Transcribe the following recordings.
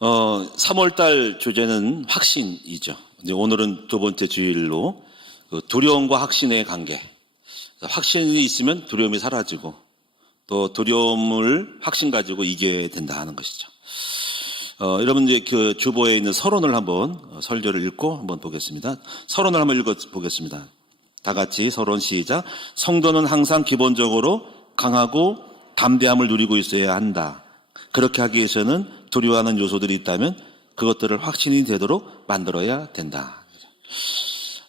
3월달 주제는 확신이죠. 근데 오늘은 두 번째 주일로 두려움과 확신의 관계. 확신이 있으면 두려움이 사라지고 또 두려움을 확신 가지고 이겨야 된다 하는 것이죠. 여러분 이제 그 주보에 있는 서론을 한번 설교를 읽고 한번 보겠습니다. 서론을 한번 읽어 보겠습니다. 다 같이 서론 시작. 성도는 항상 기본적으로 강하고 담대함을 누리고 있어야 한다. 그렇게 하기 위해서는 두려워하는 요소들이 있다면 그것들을 확신이 되도록 만들어야 된다.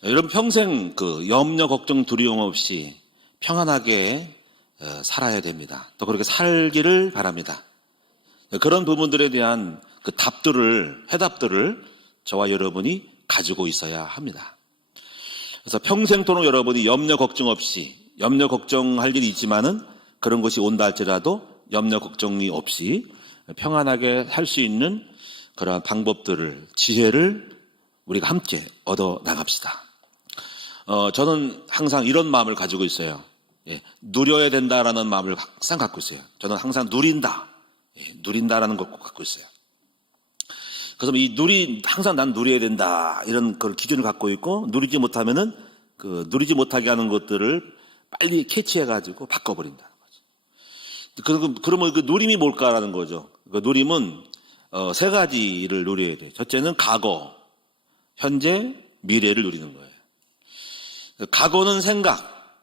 여러분 평생 염려, 걱정, 두려움 없이 평안하게 살아야 됩니다. 또 그렇게 살기를 바랍니다. 그런 부분들에 대한 해답들을 저와 여러분이 가지고 있어야 합니다. 그래서 평생토록 여러분이 염려, 걱정 없이, 염려, 걱정할 일이 있지만은 그런 것이 온다 할지라도 염려, 걱정이 없이 평안하게 살 수 있는 그러한 방법들을, 지혜를 우리가 함께 얻어 나갑시다. 저는 항상 이런 마음을 가지고 있어요. 누려야 된다라는 마음을 항상 갖고 있어요. 저는 항상 누린다라는 걸 꼭 갖고 있어요. 그래서 항상 난 누려야 된다 이런 그 기준을 갖고 있고, 누리지 못하면은 누리지 못하게 하는 것들을 빨리 캐치해가지고 바꿔버린다는 거죠. 그러면 그 누림이 뭘까라는 거죠. 그 누림은 세 가지를 누려야 돼요. 첫째는 과거, 현재, 미래를 누리는 거예요. 과거는 생각,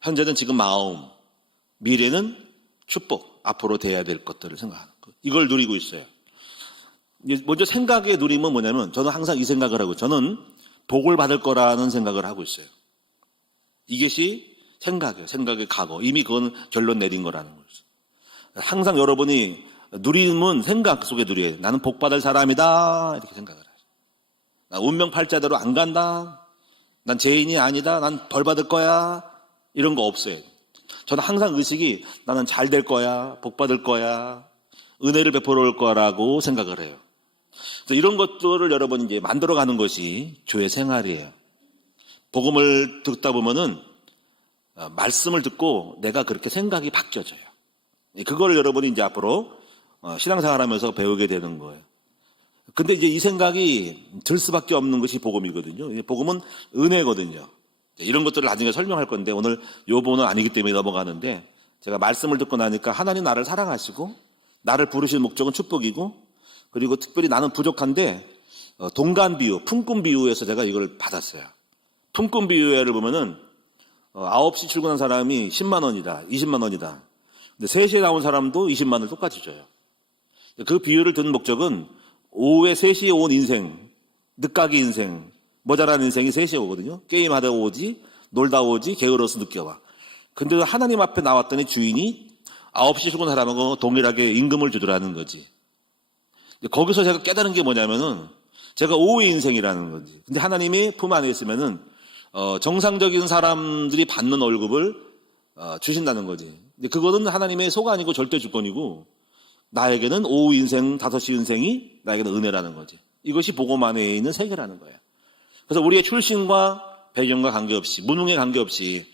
현재는 지금 마음, 미래는 축복, 앞으로 돼야 될 것들을 생각하는 거. 이걸 누리고 있어요. 먼저 생각의 누림은 뭐냐면, 저는 항상 이 생각을 하고, 저는 복을 받을 거라는 생각을 하고 있어요. 이것이 생각이에요. 생각의 과거. 이미 그건 결론 내린 거라는 거죠. 항상 여러분이 누림은 생각 속에 누려야 돼요. 나는 복 받을 사람이다 이렇게 생각을 해요. 나 운명 팔자대로 안 간다. 난 죄인이 아니다. 난 벌 받을 거야. 이런 거 없어요. 저는 항상 의식이 나는 잘 될 거야. 복 받을 거야. 은혜를 베풀어 올 거라고 생각을 해요. 그래서 이런 것들을 여러분 이제 만들어가는 것이 교회 생활이에요. 복음을 듣다 보면은 말씀을 듣고 내가 그렇게 생각이 바뀌어져요. 그걸 여러분이 이제 앞으로 신앙생활하면서 배우게 되는 거예요. 근데 이제 이 생각이 들 수밖에 없는 것이 복음이거든요. 복음은 은혜거든요. 이런 것들을 나중에 설명할 건데 오늘 요 부분은 아니기 때문에 넘어가는데, 제가 말씀을 듣고 나니까 하나님 나를 사랑하시고 나를 부르신 목적은 축복이고, 그리고 특별히 나는 부족한데 동간 비유, 품꾼 비유에서 제가 이걸 받았어요. 품꾼 비유를 보면은 9시 출근한 사람이 10만 원이다, 20만 원이다. 근데 3시에 나온 사람도 20만 원을 똑같이 줘요. 그 비유를 든 목적은 오후에 3시에 온 인생, 늦가기 인생, 모자란 인생이 3시에 오거든요. 게임하다 오지, 놀다 오지, 게으러서 늦게 와. 근데 하나님 앞에 나왔더니 주인이 9시 출근한 사람하고 동일하게 임금을 주더라는 거지. 거기서 제가 깨달은 게 뭐냐면은, 제가 오후의 인생이라는 거지. 근데 하나님이 품 안에 있으면은 정상적인 사람들이 받는 월급을 주신다는 거지. 근데 그거는 하나님의 소가 아니고 절대 주권이고, 나에게는 오후 인생, 5시 인생이 나에게는 은혜라는 거지. 이것이 복음 안에 있는 세계라는 거예요. 그래서 우리의 출신과 배경과 관계없이, 무능에 관계없이,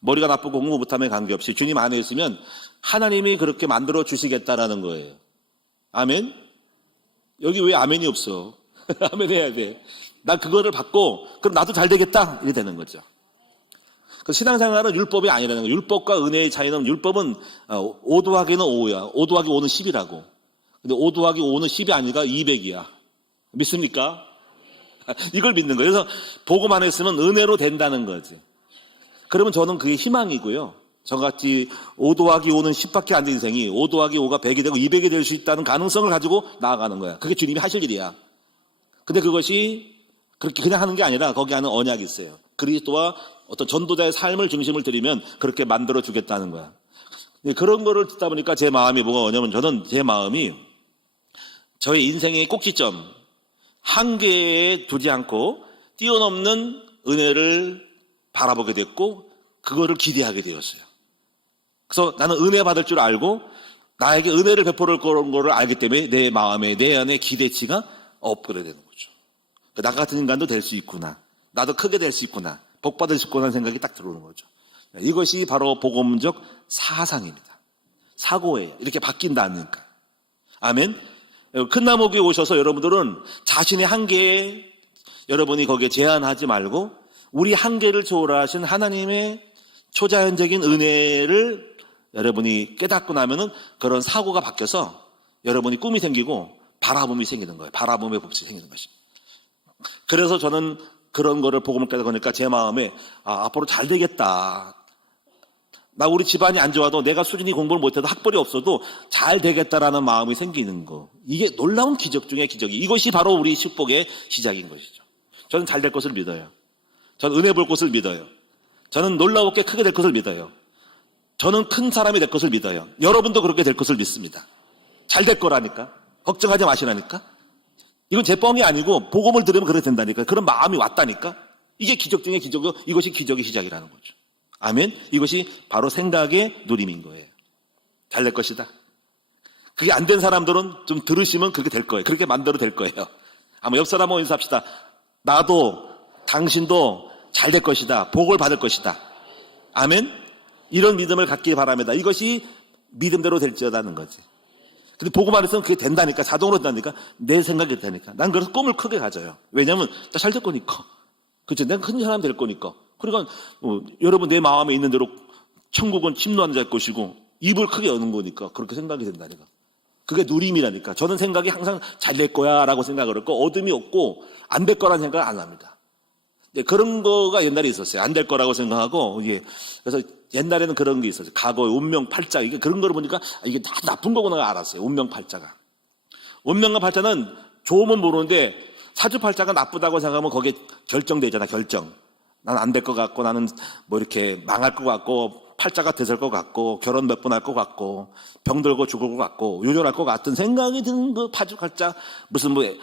머리가 나쁘고 공부 못함에 관계없이 주님 안에 있으면 하나님이 그렇게 만들어 주시겠다라는 거예요. 아멘? 여기 왜 아멘이 없어? 아멘 해야 돼. 나 그거를 받고 그럼 나도 잘 되겠다 이렇게 되는 거죠. 신앙생활은 율법이 아니라는 거예요. 율법과 은혜의 차이는, 율법은 5 더하기는 5야. 5 더하기 5는 10이라고. 근데 5 더하기 5는 10이 아니라 200이야. 믿습니까? 이걸 믿는 거예요. 그래서 복음 안에 있으면 은혜로 된다는 거지. 그러면 저는 그게 희망이고요. 저같이 5 더하기 5는 10밖에 안 된 인생이 5 더하기 5가 100이 되고 200이 될 수 있다는 가능성을 가지고 나아가는 거야. 그게 주님이 하실 일이야. 근데 그것이 그렇게 그냥 하는 게 아니라 거기 안에 언약이 있어요. 그리스도와 어떤 전도자의 삶을 중심을 들이면 그렇게 만들어 주겠다는 거야. 그런 거를 듣다 보니까 제 마음이 뭐가 오냐면, 저는 제 마음이 저의 인생의 꼭지점, 한계에 두지 않고 뛰어넘는 은혜를 바라보게 됐고, 그거를 기대하게 되었어요. 그래서 나는 은혜 받을 줄 알고 나에게 은혜를 베풀어 그런 거를 알기 때문에 내 마음에, 내 안에 기대치가 업그레이드 되는 거죠. 나 같은 인간도 될 수 있구나. 나도 크게 될 수 있구나. 복 받을 수 있구나 생각이 딱 들어오는 거죠. 이것이 바로 복음적 사상입니다. 사고예요. 이렇게 바뀐다니까. 아멘. 큰 나무교회 오셔서 여러분들은 자신의 한계에 여러분이 거기에 제한하지 말고 우리 한계를 초월하신 하나님의 초자연적인 은혜를 여러분이 깨닫고 나면은 그런 사고가 바뀌어서 여러분이 꿈이 생기고 바라봄이 생기는 거예요. 바라봄의 법칙이 생기는 것입니다. 그래서 저는 그런 거를 복음을 깨닫으니까 제 마음에 앞으로 잘 되겠다. 나 우리 집안이 안 좋아도 내가 수준이 공부를 못해도 학벌이 없어도 잘 되겠다라는 마음이 생기는 거. 이게 놀라운 기적 중에 기적이. 이것이 바로 우리 축복의 시작인 것이죠. 저는 잘 될 것을 믿어요. 저는 은혜 볼 것을 믿어요. 저는 놀라웠게 크게 될 것을 믿어요. 저는 큰 사람이 될 것을 믿어요. 여러분도 그렇게 될 것을 믿습니다. 잘 될 거라니까. 걱정하지 마시라니까. 이건 제 뻥이 아니고 복음을 들으면 그렇게 된다니까. 그런 마음이 왔다니까. 이게 기적 중에 기적이고 이것이 기적의 시작이라는 거죠. 아멘. 이것이 바로 생각의 누림인 거예요. 잘 될 것이다. 그게 안 된 사람들은 좀 들으시면 그렇게 될 거예요. 그렇게 만들어 될 거예요. 한번 옆 사람 한번 인사합시다. 나도 당신도 잘 될 것이다. 복을 받을 것이다. 아멘. 이런 믿음을 갖기 바랍니다. 이것이 믿음대로 될지어다는 거지. 근데 복음 안에서는 그게 된다니까. 자동으로 된다니까. 내 생각이 되니까. 난 그래서 꿈을 크게 가져요. 왜냐하면 나 잘 될 거니까. 그렇죠. 내가 큰 사람 될 거니까. 그러니까 여러분 내 마음에 있는 대로 천국은 침노 안 잘 것이고 입을 크게 여는 거니까 그렇게 생각이 된다니까. 그게 누림이라니까. 저는 생각이 항상 잘 될 거야 라고 생각을 했고 어둠이 없고 안 될 거라는 생각을 안 합니다. 그런 거가 옛날에 있었어요. 안 될 거라고 생각하고 그래서 옛날에는 그런 게 있었어요. 과거의 운명팔자 이게 그런 걸 보니까 이게 다 나쁜 거구나 알았어요. 운명팔자가. 운명과 팔자는 좋으면 모르는데 사주팔자가 나쁘다고 생각하면 거기에 결정되잖아. 결정. 난 안 될 것 같고 나는 뭐 이렇게 망할 것 같고 팔자가 대설 것 같고 결혼 몇 번 할 것 같고 병들고 죽을 것 같고 요절할 것 같은 생각이 드는 그 파주팔자 무슨 그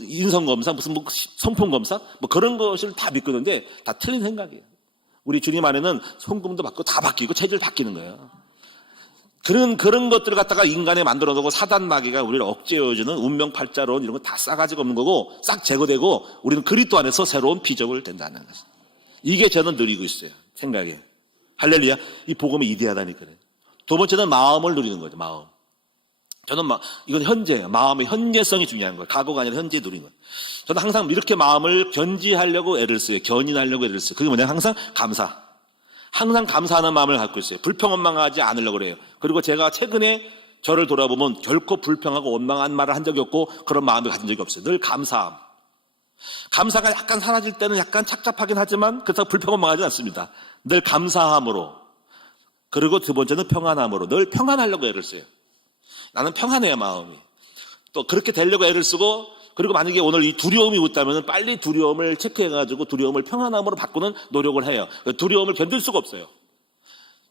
인성검사 무슨 뭐 성품검사 뭐 그런 것을 다 믿고 있는데 다 틀린 생각이에요. 우리 주님 안에는 성금도 바뀌고 다 바뀌고 체질 바뀌는 거예요. 그런 것들을 갖다가 인간에 만들어 놓고 사단 마귀가 우리를 억제해주는 운명팔자론 이런 거 다 싸가지가 없는 거고 싹 제거되고 우리는 그리스도 안에서 새로운 비적을 된다는 것입니다. 이게 저는 누리고 있어요. 생각에. 할렐루야. 이 복음이 이대하다니까요. 두 번째는 마음을 누리는 거죠. 마음. 저는 이건 현재예요. 마음의 현재성이 중요한 거예요. 과거가 아니라 현재 누리는 거예요. 저는 항상 이렇게 마음을 견지하려고 애를 써요. 견인하려고 애를 써요. 그게 뭐냐면 항상 감사. 항상 감사하는 마음을 갖고 있어요. 불평 원망하지 않으려고 그래요. 그리고 제가 최근에 저를 돌아보면 결코 불평하고 원망한 말을 한 적이 없고 그런 마음을 가진 적이 없어요. 늘 감사함. 감사가 약간 사라질 때는 약간 착잡하긴 하지만 그렇다고 불평 원망하지 않습니다. 늘 감사함으로. 그리고 두 번째는 평안함으로. 늘 평안하려고 애를 써요. 나는 평안해요, 마음이. 또 그렇게 되려고 애를 쓰고 그리고 만약에 오늘 이 두려움이 있다면 빨리 두려움을 체크해가지고 두려움을 평안함으로 바꾸는 노력을 해요. 두려움을 견딜 수가 없어요.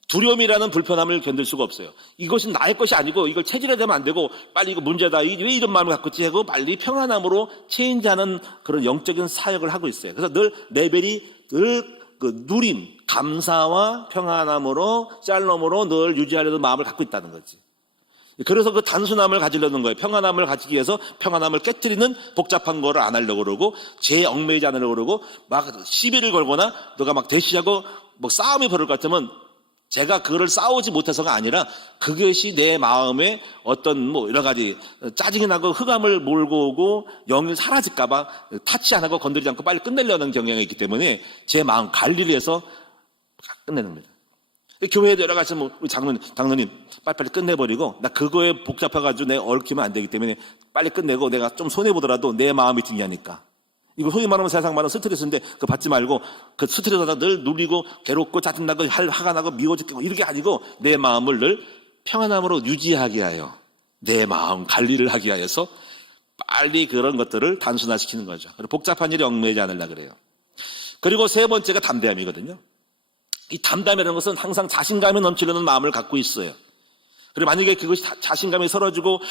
두려움이라는 불편함을 견딜 수가 없어요. 이것은 나의 것이 아니고 이걸 체질화되면 안 되고 빨리 이거 문제다. 왜 이런 마음을 갖고 있지 하고 빨리 평안함으로 체인지하는 그런 영적인 사역을 하고 있어요. 그래서 늘 레벨이 늘 그 누림, 감사와 평안함으로 샬롬으로 늘 유지하려는 마음을 갖고 있다는 거지. 그래서 그 단순함을 가지려는 거예요. 평안함을 가지기 위해서 평안함을 깨뜨리는 복잡한 거를 안 하려고 그러고 죄에 얽매이지 않으려고 그러고 막 시비를 걸거나 너가 막 대시하고 뭐 싸움이 벌어질 것 같으면 제가 그거를 싸우지 못해서가 아니라 그것이 내 마음에 어떤 뭐 여러 가지 짜증이 나고 흑암을 몰고 오고 영이 사라질까 봐 타치 안 하고 건드리지 않고 빨리 끝내려는 경향이 있기 때문에 제 마음 관리를 해서 끝내는 겁니다. 교회에도 여러 가지 뭐 우리 장로님 빨리빨리 끝내버리고 나 그거에 복잡해가지고 내가 얽히면 안 되기 때문에 빨리 끝내고 내가 좀 손해보더라도 내 마음이 중요하니까 이거 소위 말하면 세상 말하면 스트레스인데 그거 받지 말고 그 스트레스가 늘 누리고 괴롭고 짜증나고 화가 나고 미워 죽고 이렇게 아니고 내 마음을 늘 평안함으로 유지하게 하여 내 마음 관리를 하게 하여서 빨리 그런 것들을 단순화시키는 거죠. 복잡한 일에 얽매이지 않으려고 그래요. 그리고 세 번째가 담대함이거든요. 이 담담이라는 것은 항상 자신감이 넘치려는 마음을 갖고 있어요. 그리고 만약에 그것이 자신감이 사라지고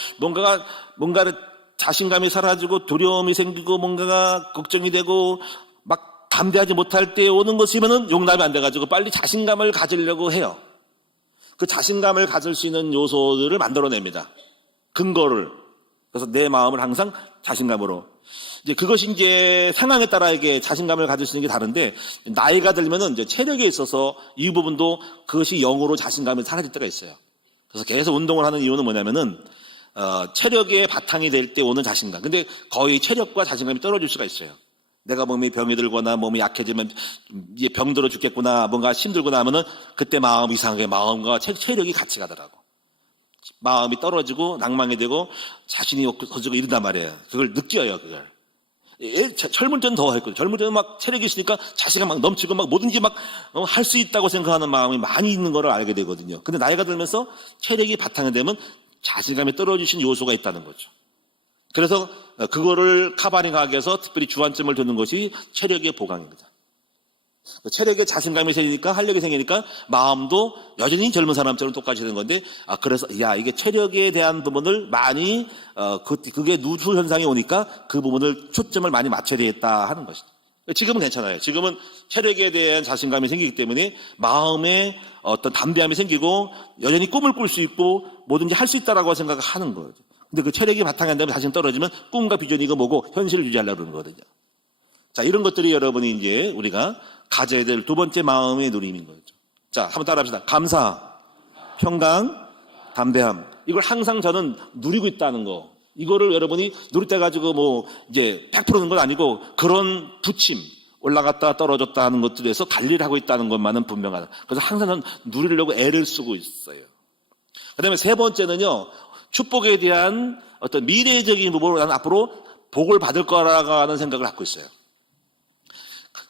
뭔가를 자신감이 사라지고 두려움이 생기고 뭔가가 걱정이 되고 막 담대하지 못할 때 오는 것이면은 용납이 안 돼가지고 빨리 자신감을 가지려고 해요. 그 자신감을 가질 수 있는 요소들을 만들어냅니다. 근거를. 그래서 내 마음을 항상 자신감으로. 이제 그것이 이제 상황에 따라 이게 자신감을 가질 수 있는 게 다른데 나이가 들면은 이제 체력에 있어서 이 부분도 그것이 영으로 자신감이 사라질 때가 있어요. 그래서 계속 운동을 하는 이유는 뭐냐면은 체력의 바탕이 될 때 오는 자신감. 근데 거의 체력과 자신감이 떨어질 수가 있어요. 내가 몸이 병이 들거나 몸이 약해지면 이제 병들어 죽겠구나, 뭔가 힘들구나 하면은 그때 마음 이상하게 마음과 체력이 같이 가더라고. 마음이 떨어지고 낭망이 되고 자신이 없어지고 이런단 말이에요. 그걸 느껴요, 그걸. 젊을 때는 더 했거든요. 젊을 때는 막 체력이 있으니까 자신감 막 넘치고 막 뭐든지 막 할 수 있다고 생각하는 마음이 많이 있는 걸 알게 되거든요. 근데 나이가 들면서 체력이 바탕이 되면 자신감이 떨어지신 요소가 있다는 거죠. 그래서 그거를 카바링하기 위해서 특별히 주안점을 두는 것이 체력의 보강입니다. 체력에 자신감이 생기니까 활력이 생기니까 마음도 여전히 젊은 사람처럼 똑같이 되는 건데, 그래서 이게 체력에 대한 부분을 많이 그게 누수 현상이 오니까 그 부분을 초점을 많이 맞춰야 되겠다 하는 것이죠. 지금은 괜찮아요. 지금은 체력에 대한 자신감이 생기기 때문에 마음에 어떤 담대함이 생기고 여전히 꿈을 꿀 수 있고 뭐든지 할 수 있다라고 생각하는 거죠. 근데 그 체력이 바탕이 안 되면 자신 떨어지면 꿈과 비전이 이거 뭐고 현실을 유지하려고 그러는 거거든요. 자, 이런 것들이 여러분이 이제 우리가 가져야 될 두 번째 마음의 누림인 거죠. 자, 한번 따라 합시다. 감사, 평강, 담대함. 이걸 항상 저는 누리고 있다는 거. 이거를 여러분이 누릴 때 가지고 뭐 이제 100%는 건 아니고 그런 부침, 올라갔다 떨어졌다 하는 것들에서 관리를 하고 있다는 것만은 분명하다. 그래서 항상 저는 누리려고 애를 쓰고 있어요. 그 다음에 세 번째는요, 축복에 대한 어떤 미래적인 부분으로 나는 앞으로 복을 받을 거라고 하는 생각을 갖고 있어요.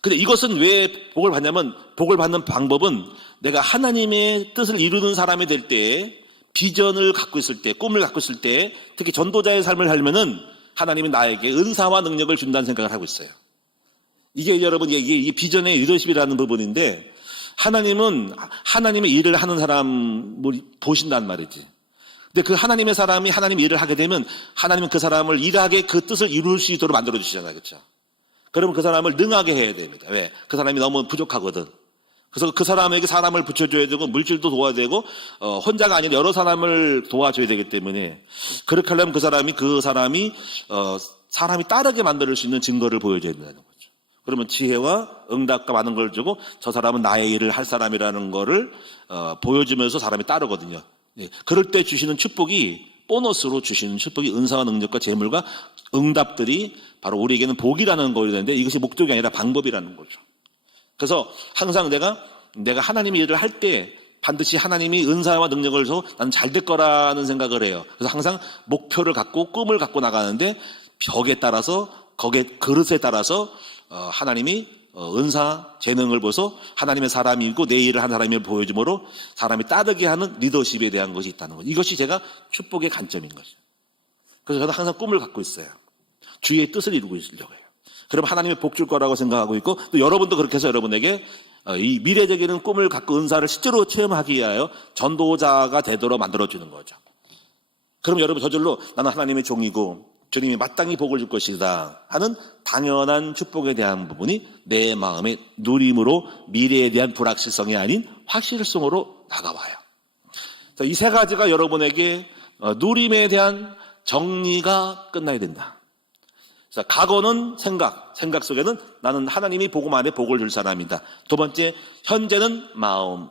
근데 이것은 왜 복을 받냐면, 복을 받는 방법은 내가 하나님의 뜻을 이루는 사람이 될 때, 비전을 갖고 있을 때, 꿈을 갖고 있을 때, 특히 전도자의 삶을 살면은 하나님이 나에게 은사와 능력을 준다는 생각을 하고 있어요. 이게 여러분, 이게 비전의 리더십이라는 부분인데, 하나님은 하나님의 일을 하는 사람을 보신단 말이지. 근데 그 하나님의 사람이 하나님의 일을 하게 되면 하나님은 그 사람을 일하게 그 뜻을 이룰 수 있도록 만들어 주시잖아요. 그렇죠? 그러면 그 사람을 능하게 해야 됩니다. 왜? 그 사람이 너무 부족하거든. 그래서 그 사람에게 사람을 붙여줘야 되고 물질도 도와야 되고 혼자가 아니라 여러 사람을 도와줘야 되기 때문에 그렇게 하려면 그 사람이 사람이 따르게 만들 수 있는 증거를 보여줘야 된다는 거죠. 그러면 지혜와 응답과 많은 걸 주고 저 사람은 나의 일을 할 사람이라는 거를 보여주면서 사람이 따르거든요. 예, 그럴 때 주시는 축복이 보너스로 주시는 축복이 은사와 능력과 재물과 응답들이 바로 우리에게는 복이라는 거이 되는데 이것이 목적이 아니라 방법이라는 거죠. 그래서 항상 내가 하나님의 일을 할 때 반드시 하나님이 은사와 능력을 줘서 나는 잘 될 거라는 생각을 해요. 그래서 항상 목표를 갖고 꿈을 갖고 나가는데 벽에 따라서 그릇에 따라서 하나님이 은사, 재능을 보서 하나님의 사람이고 내 일을 한 사람임을 보여줌으로 사람이 따르게 하는 리더십에 대한 것이 있다는 거죠. 이것이 제가 축복의 관점인 거죠. 그래서 저는 항상 꿈을 갖고 있어요. 주의 뜻을 이루고 있으려고 해요. 그럼 하나님의 복 줄 거라고 생각하고 있고 또 여러분도 그렇게 해서 여러분에게 이 미래적인 꿈을 갖고 은사를 실제로 체험하기 위하여 전도자가 되도록 만들어주는 거죠. 그럼 여러분 저절로 나는 하나님의 종이고 주님이 마땅히 복을 줄 것이다 하는 당연한 축복에 대한 부분이 내 마음의 누림으로 미래에 대한 불확실성이 아닌 확실성으로 다가와요. 이 세 가지가 여러분에게 누림에 대한 정리가 끝나야 된다. 자, 과거는 생각 속에는 나는 하나님이 복음 안에 복을 줄 사람이다. 두 번째, 현재는 마음,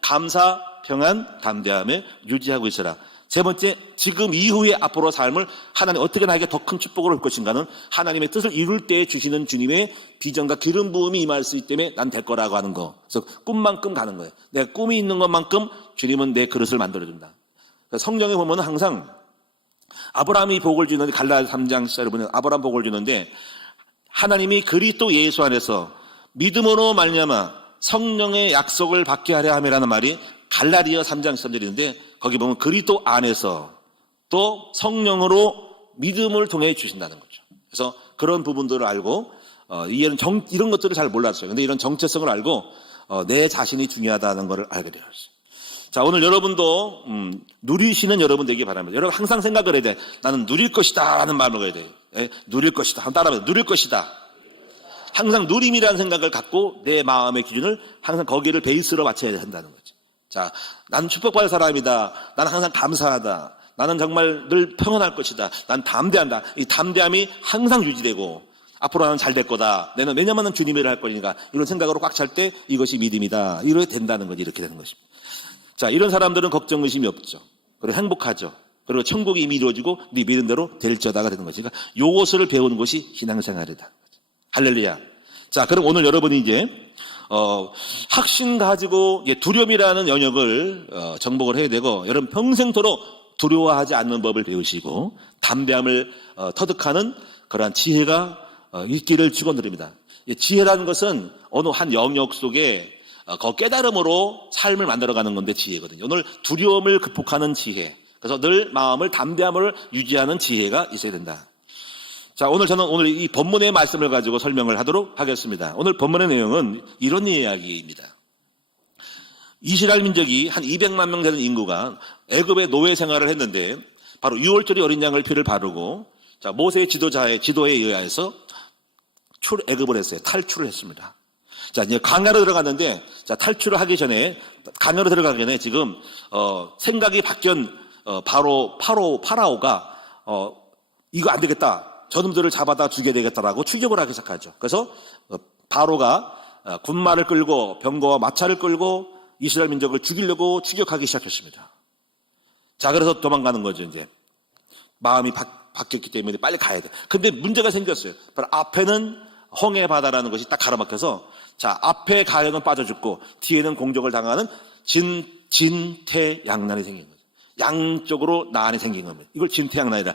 감사, 평안, 담대함에 유지하고 있어라. 세 번째, 지금 이후의 앞으로 삶을 하나님 어떻게 나에게 더 큰 축복을 줄 것인가는 하나님의 뜻을 이룰 때 주시는 주님의 비전과 기름 부음이 임할 수 있기 때문에 난 될 거라고 하는 거. 그래서 꿈만큼 가는 거예요. 내가 꿈이 있는 것만큼 주님은 내 그릇을 만들어준다. 성경에 보면 항상 아브라함이 복을 주는데 갈라디아 3장 14절에 보면 아브라함 복을 주는데 하나님이 그리스도 예수 안에서 믿음으로 말미암아 성령의 약속을 받게 하려 함이라는 말이 갈라디아 3장 13절인데 거기 보면 그리스도 안에서 또 성령으로 믿음을 통해 주신다는 거죠. 그래서 그런 부분들을 알고 이런 것들을 잘 몰랐어요. 근데 이런 정체성을 알고 내 자신이 중요하다는 것을 알게 되었어요. 자, 오늘 여러분도 누리시는 여러분 되기 바랍니다. 여러분 항상 생각을 해야 돼. 나는 누릴 것이다 하는 마음을 해야 돼. 예? 누릴 것이다. 한번 따라해봐요. 누릴 것이다. 항상 누림이라는 생각을 갖고 내 마음의 기준을 항상 거기를 베이스로 맞춰야 한다는 거죠. 자, 나는 축복받을 사람이다. 나는 항상 감사하다. 나는 정말 늘 평안할 것이다. 난 담대한다. 이 담대함이 항상 유지되고 앞으로 나는 잘 될 거다. 내년만은 주님의 일을 할 거니까 이런 생각으로 꽉 찰 때 이것이 믿음이다. 이렇게 된다는 거지. 이렇게 되는 것입니다. 자, 이런 사람들은 걱정 의심이 없죠. 그리고 행복하죠. 그리고 천국이 이미 이루어지고 네 믿은 대로 될지어다가 되는 것이니까 요것을 배우는 것이 신앙생활이다. 할렐루야. 자, 그럼 오늘 여러분이 이제 확신 가지고 두려움이라는 영역을 정복을 해야 되고, 여러분 평생토록 두려워하지 않는 법을 배우시고 담대함을 터득하는 그러한 지혜가 있기를 축원드립니다. 지혜라는 것은 어느 한 영역 속에 그 깨달음으로 삶을 만들어가는 건데 지혜거든요. 오늘 두려움을 극복하는 지혜. 그래서 늘 마음을 담대함을 유지하는 지혜가 있어야 된다. 자, 저는 오늘 이 본문의 말씀을 가지고 설명을 하도록 하겠습니다. 오늘 본문의 내용은 이런 이야기입니다. 이스라엘 민족이 한 200만 명 되는 인구가 애굽의 노예 생활을 했는데, 바로 6월절이 어린 양을 피를 바르고, 자, 모세의 지도자의 지도에 의해서 애굽을 했어요. 탈출을 했습니다. 자, 이제 강야로 들어갔는데, 자, 탈출을 하기 전에, 강야로 들어가기 전에 지금 생각이 바뀐 파라오가 이거 안 되겠다. 저놈들을 잡아다 죽여야 되겠다라고 추격을 하기 시작하죠. 그래서 바로가 군마를 끌고 병거와 마차를 끌고 이스라엘 민족을 죽이려고 추격하기 시작했습니다. 자, 그래서 도망가는 거죠. 이제 마음이 바뀌었기 때문에 빨리 가야 돼. 근데 문제가 생겼어요. 바로 앞에는 홍해 바다라는 것이 딱 가로막혀서, 자, 앞에 가역은 빠져 죽고 뒤에는 공격을 당하는 진퇴양난이 생긴 거죠. 양쪽으로 난이 생긴 겁니다. 이걸 진퇴양난이라.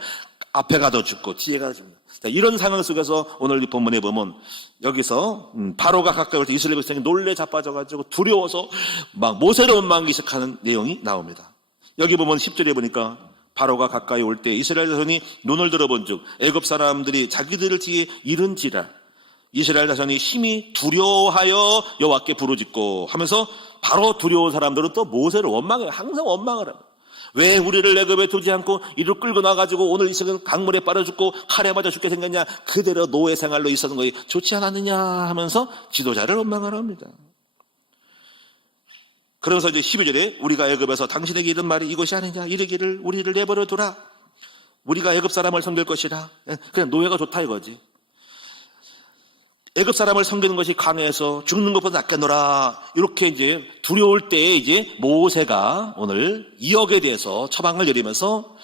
앞에 가도 죽고 뒤에 가도 죽는다. 이런 상황 속에서 오늘 이 본문에 보면 여기서 바로가 가까이 올 때 이스라엘 백성이 놀래 자빠져가지고 두려워서 막 모세를 원망하기 시작하는 내용이 나옵니다. 여기 보면 10절에 보니까 바로가 가까이 올 때 이스라엘 자손이 눈을 들어본즉 애굽 사람들이 자기들을 지에 이른지라. 이스라엘 자손이 심히 두려워하여 여호와께 부르짖고 하면서, 바로 두려운 사람들은 또 모세를 원망해요. 항상 원망을 합니다. 왜 우리를 애굽에 두지 않고 이를 끌고 나가지고 오늘 이 시간 강물에 빠져 죽고 칼에 맞아 죽게 생겼냐, 그대로 노예 생활로 있었는 것이 좋지 않았느냐 하면서 지도자를 원망을 합니다. 그러면서 이제 12절에 우리가 애굽에서 당신에게 이른 말이 이것이 아니냐, 이르기를 우리를 내버려 두라. 우리가 애굽 사람을 섬길 것이라. 그냥 노예가 좋다 이거지. 애굽 사람을 섬기는 것이 강해서 죽는 것보다 낫겠노라. 이렇게 이제 두려울 때에 이제 모세가 오늘 2억에 대해서 처방을 내리면서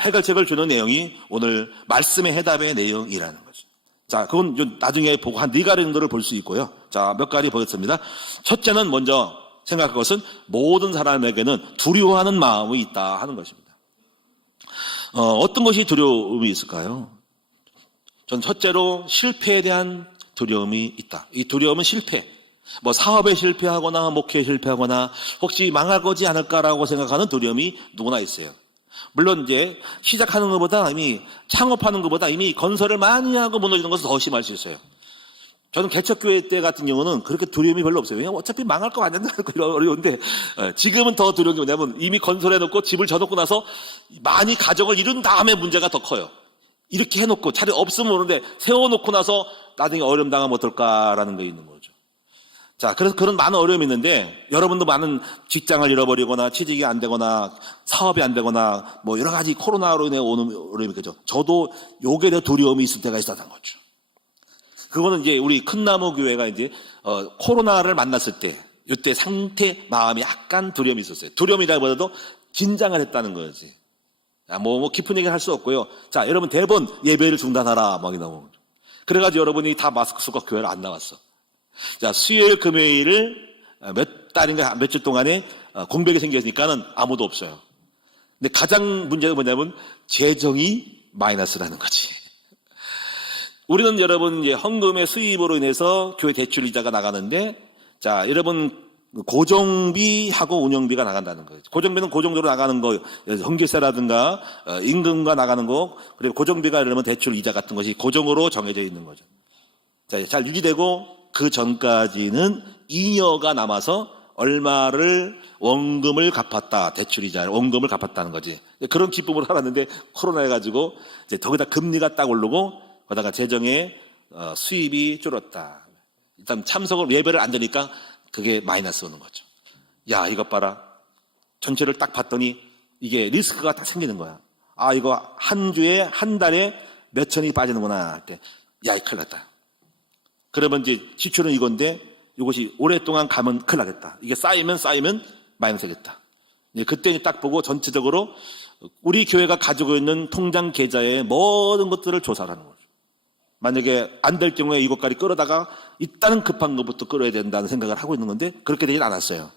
해결책을 주는 내용이 오늘 말씀의 해답의 내용이라는 거죠. 자, 그건 나중에 보고 한 4가지 정도를 볼 수 있고요. 자, 몇 가지 보겠습니다. 첫째는 먼저 생각할 것은 모든 사람에게는 두려워하는 마음이 있다 하는 것입니다. 어떤 것이 두려움이 있을까요? 전 첫째로 실패에 대한 두려움이 있다. 이 두려움은 실패, 사업에 실패하거나 목회에 실패하거나 혹시 망할 거지 않을까라고 생각하는 두려움이 누구나 있어요. 물론 이제 시작하는 것보다 이미 창업하는 것보다 이미 건설을 많이 하고 무너지는 것은 더 심할 수 있어요. 저는 개척교회 때 같은 경우는 그렇게 두려움이 별로 없어요. 왜냐하면 어차피 망할 거 아니야. 어려운데 지금은 더 두려운 게 뭐냐면 이미 건설해놓고 집을 져놓고 나서 많이 가족을 이룬 다음에 문제가 더 커요. 이렇게 해놓고 차라리 없으면 모르는데 세워놓고 나서 나중에 어려움 당하면 어떨까라는 게 있는 거죠. 자, 그래서 그런 많은 어려움이 있는데, 여러분도 많은 직장을 잃어버리거나 취직이 안 되거나 사업이 안 되거나 여러 가지 코로나로 인해 오는 어려움이 있죠. 저도 요게 대한 두려움이 있을 때가 있었던 거죠. 그거는 이제 우리 큰나무 교회가 이제 코로나를 만났을 때, 이때 상태 마음이 약간 두려움이 있었어요. 두려움이라기보다도 긴장을 했다는 거지. 깊은 얘기는 할 수 없고요. 자, 여러분 대번 예배를 중단하라 막 나오는 거죠. 그래가지고 여러분이 다 마스크 쓰고 교회를 안 나왔어. 자, 수요일 금요일을 몇 달인가 며칠 동안에 공백이 생겼으니까는 아무도 없어요. 근데 가장 문제가 뭐냐면 재정이 마이너스라는 거지. 우리는 여러분 이제 헌금의 수입으로 인해서 교회 대출 이자가 나가는데, 자, 여러분 고정비하고 운영비가 나간다는 거예요. 고정비는 고정적으로 나가는 거, 전기세라든가 임금과 나가는 거, 그리고 고정비가 이러면 대출 이자 같은 것이 고정으로 정해져 있는 거죠. 자, 잘 유지되고 그 전까지는 잉여가 남아서 얼마를 원금을 갚았다, 대출 이자 원금을 갚았다는 거지. 그런 기쁨으로 살았는데 코로나 해가지고 이제 거기다 금리가 딱 오르고 거기다가 재정의 수입이 줄었다. 일단 예배를 안 되니까 그게 마이너스 오는 거죠. 야, 이것 봐라. 전체를 딱 봤더니 이게 리스크가 딱 생기는 거야. 아, 이거 한 주에 한 달에 몇 천이 빠지는구나 할 때, 야, 이 큰일 났다. 그러면 이제 지출은 이건데 이것이 오랫동안 가면 큰일 나겠다. 이게 쌓이면 마이너스겠다. 그때 딱 보고 전체적으로 우리 교회가 가지고 있는 통장 계좌의 모든 것들을 조사를 하는 거죠. 만약에 안 될 경우에 이것까지 끌어다가 일단은 급한 것부터 끌어야 된다는 생각을 하고 있는 건데 그렇게 되진 않았어요.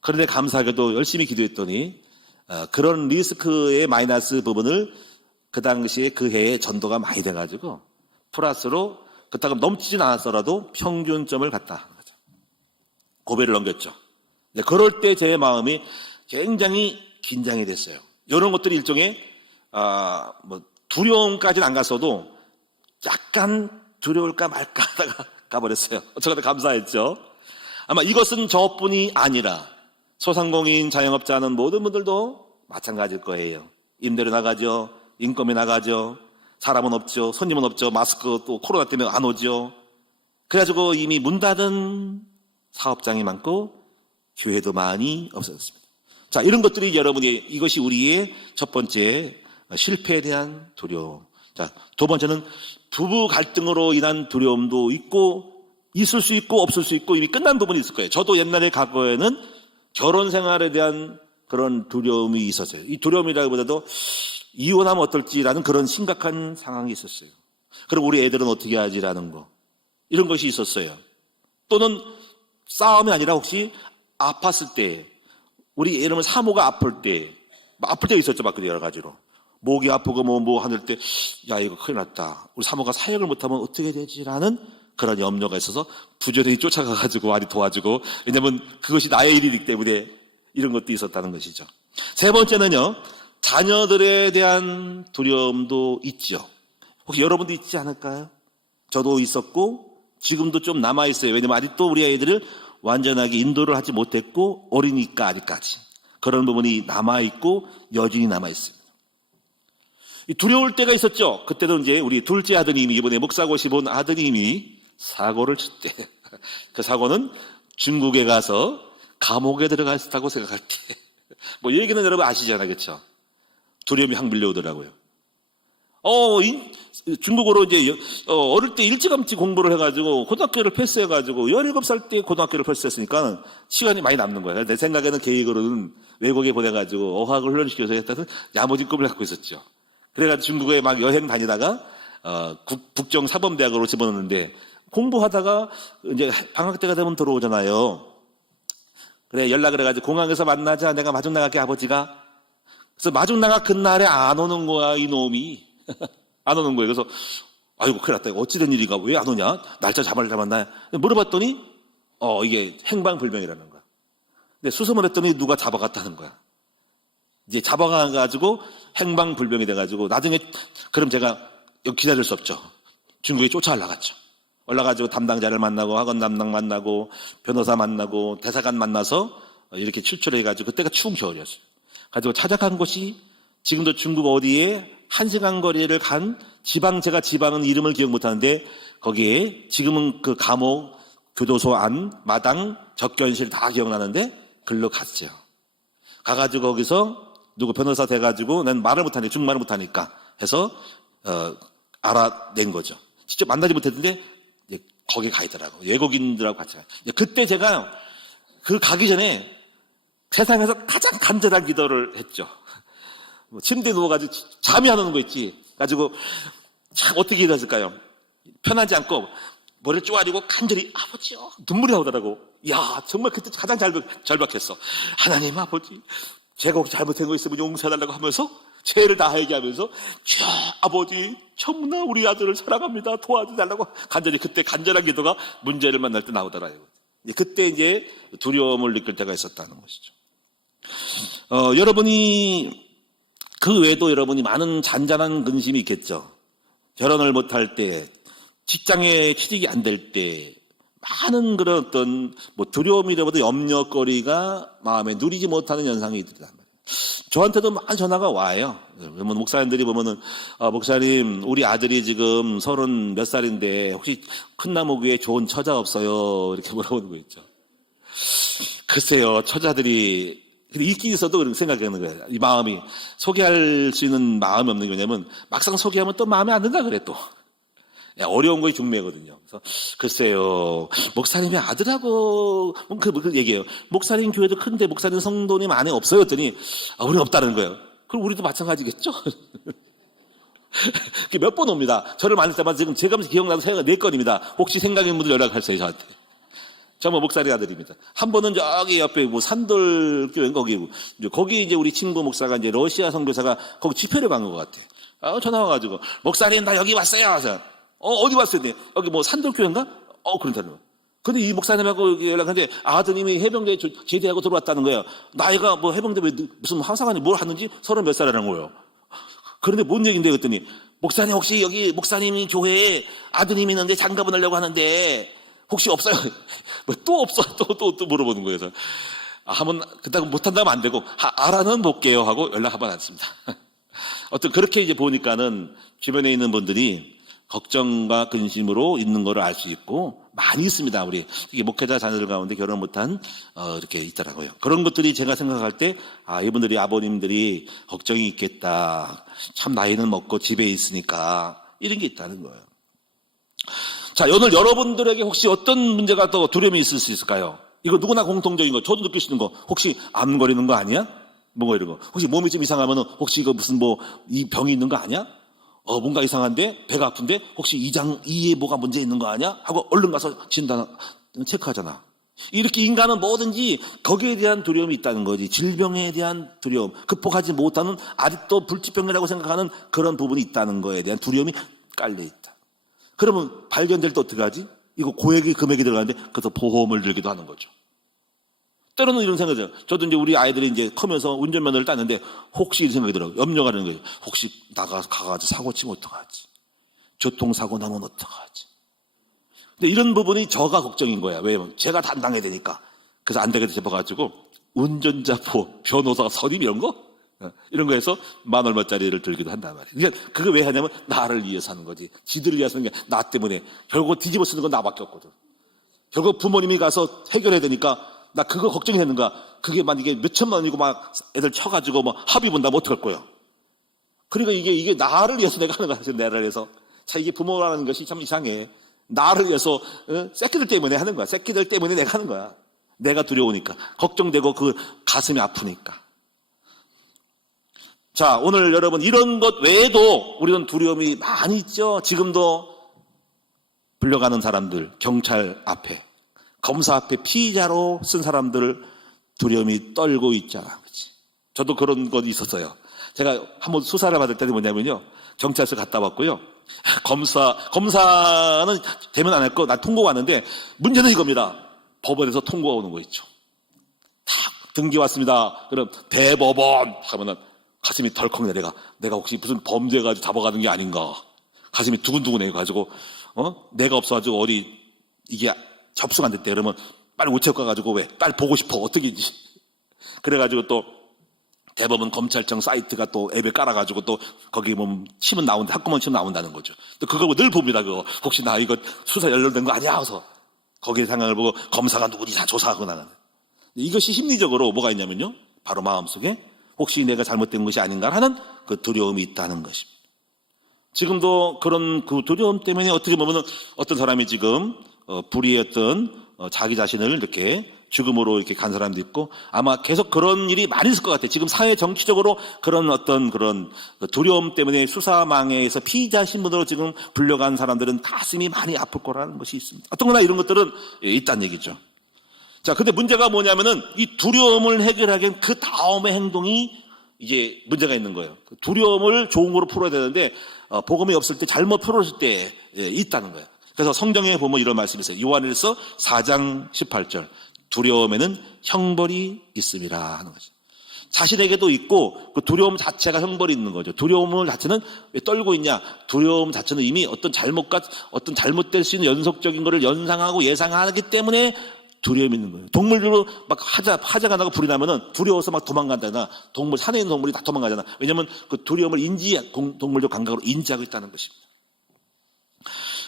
그런데 감사하게도 열심히 기도했더니 그런 리스크의 마이너스 부분을 그 당시에 그 해에 전도가 많이 돼가지고 플러스로 그렇다고 넘치진 않았더라도 평균점을 갖다 하는 거죠. 고배를 넘겼죠. 그럴 때 제 마음이 굉장히 긴장이 됐어요. 이런 것들이 일종의 두려움까지는 안 갔어도 약간 두려울까 말까 하다가 가버렸어요. 어쩌다 감사했죠. 아마 이것은 저뿐이 아니라 소상공인 자영업자 하는 모든 분들도 마찬가지일 거예요. 임대료 나가죠. 인건비 나가죠. 사람은 없죠. 손님은 없죠. 마스크 또 코로나 때문에 안 오죠. 그래가지고 이미 문 닫은 사업장이 많고 교회도 많이 없어졌습니다. 자, 이런 것들이 이것이 우리의 첫 번째 실패에 대한 두려움. 자, 두 번째는 부부 갈등으로 인한 두려움도 있고 있을 수 있고 없을 수 있고 이미 끝난 부분이 있을 거예요. 저도 옛날에 과거에는 결혼 생활에 대한 그런 두려움이 있었어요. 이 두려움이라기보다도 이혼하면 어떨지라는 그런 심각한 상황이 있었어요. 그리고 우리 애들은 어떻게 하지라는 거. 이런 것이 있었어요. 또는 싸움이 아니라 혹시 아팠을 때, 우리 이름은 사모가 아플 때 있었죠. 막 여러 가지로. 목이 아프고 뭐 하늘 때, 야, 이거 큰일 났다. 우리 사모가 사역을 못하면 어떻게 되지라는 그런 염려가 있어서 부조리히 쫓아가가지고 많이 도와주고, 왜냐면 그것이 나의 일이기 때문에 이런 것도 있었다는 것이죠. 세 번째는요, 자녀들에 대한 두려움도 있죠. 혹시 여러분도 있지 않을까요? 저도 있었고 지금도 좀 남아있어요. 왜냐면 아직도 우리 아이들을 완전하게 인도를 하지 못했고 어리니까 아직까지 그런 부분이 남아있고 여전히 남아있습니다. 두려울 때가 있었죠. 그때도 이제 우리 둘째 아드님이 이번에 목사고시 본 아드님이 사고를 칠 때 그 사고는 중국에 가서 감옥에 들어갔다고 생각할 때 뭐 얘기는 여러분 아시잖아요. 그렇죠? 두려움이 확 밀려오더라고요. 중국어로 이제 어릴 때 일찌감치 공부를 해가지고 고등학교를 패스해가지고 17살 때 고등학교를 패스했으니까 시간이 많이 남는 거예요. 내 생각에는 계획으로는 외국에 보내가지고 어학을 훈련시켜서 했다는 야무진 꿈을 갖고 있었죠. 그래가지고 중국에 막 여행 다니다가 국정사범대학으로 집어넣는데 공부하다가 이제 방학 때가 되면 들어오잖아요. 그래 연락을 해가지고 공항에서 만나자. 내가 마중 나갈게 아버지가. 그래서 마중 나가 그날에 안 오는 거야 이놈이. 안 오는 거예요. 그래서 아이고 큰일 났다. 어찌된 일이가 왜 안 오냐. 날짜 잡았나. 물어봤더니 이게 행방불명이라는 거야. 근데 수소문 했더니 누가 잡아갔다는 거야. 이제 잡아가가지고 행방불명이 돼가지고 나중에 그럼 제가 여기 기다릴 수 없죠. 중국에 쫓아 올라갔죠. 올라가지고 담당자를 만나고 학원 담당 만나고 변호사 만나고 대사관 만나서 이렇게 출출해가지고 그때가 추운 겨울이었어요. 가지고 찾아간 곳이 지금도 중국 어디에 1시간 거리를 간 제가 지방은 이름을 기억 못하는데 거기에 지금은 그 감옥, 교도소 안, 마당, 접견실 다 기억나는데 글로 갔어요. 가가지고 거기서 누구 변호사 돼가지고 난 말을 못하니까 중국말을 못하니까 해서 알아낸 거죠. 직접 만나지 못했는데 거기 가 있더라고. 외국인들하고 같이 가. 그때 제가 가기 전에 세상에서 가장 간절한 기도를 했죠. 침대에 누워가지고 잠이 안 오는 거 있지. 가지고 참 어떻게 기도했을까요? 편하지 않고 머리를 쪼아리고 간절히 아버지요. 눈물이 나오더라고. 야 정말 그때 가장 절박했어. 하나님 아버지 제가 혹시 잘못한 거 있으면 용서해달라고 하면서 죄를 다 회개하면서 아버지 정말 우리 아들을 사랑합니다. 도와주달라고 간절히 그때 간절한 기도가 문제를 만날 때 나오더라고요. 그때 이제 두려움을 느낄 때가 있었다는 것이죠. 여러분이 그 외에도 여러분이 많은 잔잔한 근심이 있겠죠. 결혼을 못할 때, 직장에 취직이 안 될 때, 많은 그런 어떤 두려움이라보다 염려거리가 마음에 누리지 못하는 현상이 있단 말이에요. 저한테도 많은 전화가 와요. 목사님들이 보면은 목사님 우리 아들이 지금 30 몇 살인데 혹시 큰 나무 위에 좋은 처자 없어요? 이렇게 물어보는 거 있죠. 글쎄요, 처자들이 있긴 있어도 그렇게 생각하는 거예요. 이 마음이 소개할 수 있는 마음이 없는 게 뭐냐면 막상 소개하면 또 마음에 안 든다 그래 또. 어려운 거에 중매거든요. 그래서 글쎄요, 목사님의 아들하고 그 얘기해요. 목사님 교회도 큰데 목사님 성도님 안에 없어요. 했더니 우리는 없다는 거예요. 그럼 우리도 마찬가지겠죠? 몇 번 옵니다. 저를 만날 때마다 지금 제가 기억나도 생각 4건입니다. 혹시 생각있는 분들 연락하세요, 저한테. 저 목사리 아들입니다. 한 번은 저기 옆에 산돌교회 거기 이제 우리 친구 목사가 이제 러시아 선교사가 거기 집회를 간 것 같아. 전화 와가지고, 목사님, 나 여기 왔어요. 그래서, 어디 왔어요? 여기 산돌교회인가? 그런다는 거예요. 근데 이 목사님하고 연락하는데 아드님이 해병대에 제대하고 들어왔다는 거예요. 나이가 해병대 무슨 화사관이 뭘 하는지 30 몇 살이라는 거예요. 그런데 뭔 얘기인데 그랬더니 목사님 혹시 여기 목사님이 교회에 아드님이 있는데 장가 보내려고 하는데 혹시 없어요? 또 없어? 또 물어보는 거예요. 그래서 한번 그렇다고 못한다면 안 되고 알아는 볼게요 하고 연락 한번 왔습니다. 어떤 그렇게 이제 보니까는 주변에 있는 분들이 걱정과 근심으로 있는 거를 알 수 있고 많이 있습니다. 우리 특히 목회자 자녀들 가운데 결혼 못한 이렇게 있더라고요. 그런 것들이 제가 생각할 때 이분들이 아버님들이 걱정이 있겠다. 참 나이는 먹고 집에 있으니까 이런 게 있다는 거예요. 자, 오늘 여러분들에게 혹시 어떤 문제가 또 두려움이 있을 수 있을까요? 이거 누구나 공통적인 거, 저도 느낄 수 있는 거, 혹시 암거리는 거 아니야? 이런 거. 혹시 몸이 좀 이상하면은 혹시 이거 무슨 이 병이 있는 거 아니야? 뭔가 이상한데 배가 아픈데 혹시 이에 뭐가 문제 있는 거 아니야? 하고 얼른 가서 진단 체크하잖아. 이렇게 인간은 뭐든지 거기에 대한 두려움이 있다는 거지. 질병에 대한 두려움, 극복하지 못하는 아직도 불치병이라고 생각하는 그런 부분이 있다는 거에 대한 두려움이 깔려 있다. 그러면 발견될 때 어떻게 하지? 이거 고액의 금액이 들어가는데 그래서 보험을 들기도 하는 거죠. 때로는 이런 생각이 들어요. 저도 이제 우리 아이들이 이제 커면서 운전면허를 땄는데 혹시 이런 생각이 들어요. 염려가 되는 거예요. 혹시 가가지고 사고 치면 어떡하지? 교통사고 나면 어떡하지? 근데 이런 부분이 저가 걱정인 거야. 왜냐면 제가 담당해야 되니까. 그래서 안 되게 잡아가지고 운전자 보험, 변호사 선임 이런 거 해서 10,000얼마짜리를 들기도 한단 말이에요. 그러니까 그거 왜 하냐면 나를 위해서 하는 거지. 지들을 위해서 하는 게 나 때문에. 결국 뒤집어 쓰는 건 나밖에 없거든. 결국 부모님이 가서 해결해야 되니까 나 그거 걱정이 되는가? 그게 만약에 몇천만 원이고 막 애들 쳐가지고 합의 본다면 어떡할 거예요? 그러니까 이게 나를 위해서 내가 하는 거야. 나를 위해서. 자, 이게 부모라는 것이 참 이상해. 나를 위해서, 새끼들 때문에 하는 거야. 새끼들 때문에 내가 하는 거야. 내가 두려우니까. 걱정되고 그 가슴이 아프니까. 자, 오늘 여러분 이런 것 외에도 우리는 두려움이 많이 있죠. 지금도 불려가는 사람들, 경찰 앞에. 검사 앞에 피의자로 쓴 사람들 두려움이 떨고 있잖아. 그치? 저도 그런 건 있었어요. 제가 한번 수사를 받을 때는 뭐냐면요. 경찰서 갔다 왔고요. 검사는 되면 안 할 거, 나 통보가 왔는데 문제는 이겁니다. 법원에서 통보가 오는 거 있죠. 탁 등기 왔습니다. 그럼 대법원 하면은 가슴이 덜컥 내려가. 내가 혹시 무슨 범죄가지고 잡아가는 게 아닌가. 가슴이 두근두근해가지고 내가 없어가지고 어디 이게 접수가 안 됐대. 그러면 빨리 우체국 가가지고 왜? 빨리 보고 싶어. 어떻게인지. 그래가지고 또 대법원 검찰청 사이트가 또 앱에 깔아가지고 또 거기 치면 나온다. 학구만 치면 나온다는 거죠. 또 그거 늘 봅니다. 그거. 혹시 나 이거 수사 연결된 거 아니야? 해서 거기에 상황을 보고 검사가 누구니 다 조사하고 나가는. 이것이 심리적으로 뭐가 있냐면요. 바로 마음속에 혹시 내가 잘못된 것이 아닌가 하는 그 두려움이 있다는 것입니다. 지금도 그런 그 두려움 때문에 어떻게 보면 어떤 사람이 지금 불의했던 자기 자신을 이렇게 죽음으로 이렇게 간 사람도 있고 아마 계속 그런 일이 많이 있을 것 같아요. 지금 사회 정치적으로 그런 어떤 그런 두려움 때문에 수사망에서 피의자 신분으로 지금 불려간 사람들은 가슴이 많이 아플 거라는 것이 있습니다. 어떤거나 이런 것들은 있다는 얘기죠. 자, 근데 문제가 뭐냐면은 이 두려움을 해결하기엔 그 다음의 행동이 이제 문제가 있는 거예요. 두려움을 좋은 거로 풀어야 되는데 복음이 없을 때 잘못 풀었을 때 있다는 거예요. 그래서 성경에 보면 이런 말씀이 있어요. 요한일서 4장 18절. 두려움에는 형벌이 있음이라 하는 거죠. 자신에게도 있고 그 두려움 자체가 형벌이 있는 거죠. 두려움 자체는 왜 떨고 있냐? 두려움 자체는 이미 어떤 잘못될 수 있는 연속적인 것을 연상하고 예상하기 때문에 두려움이 있는 거예요. 동물들로 막 화재가 나고 불이 나면은 두려워서 막 도망간다나 산에 있는 동물이 다 도망가잖아. 왜냐하면 그 두려움을 동물적 감각으로 인지하고 있다는 것입니다.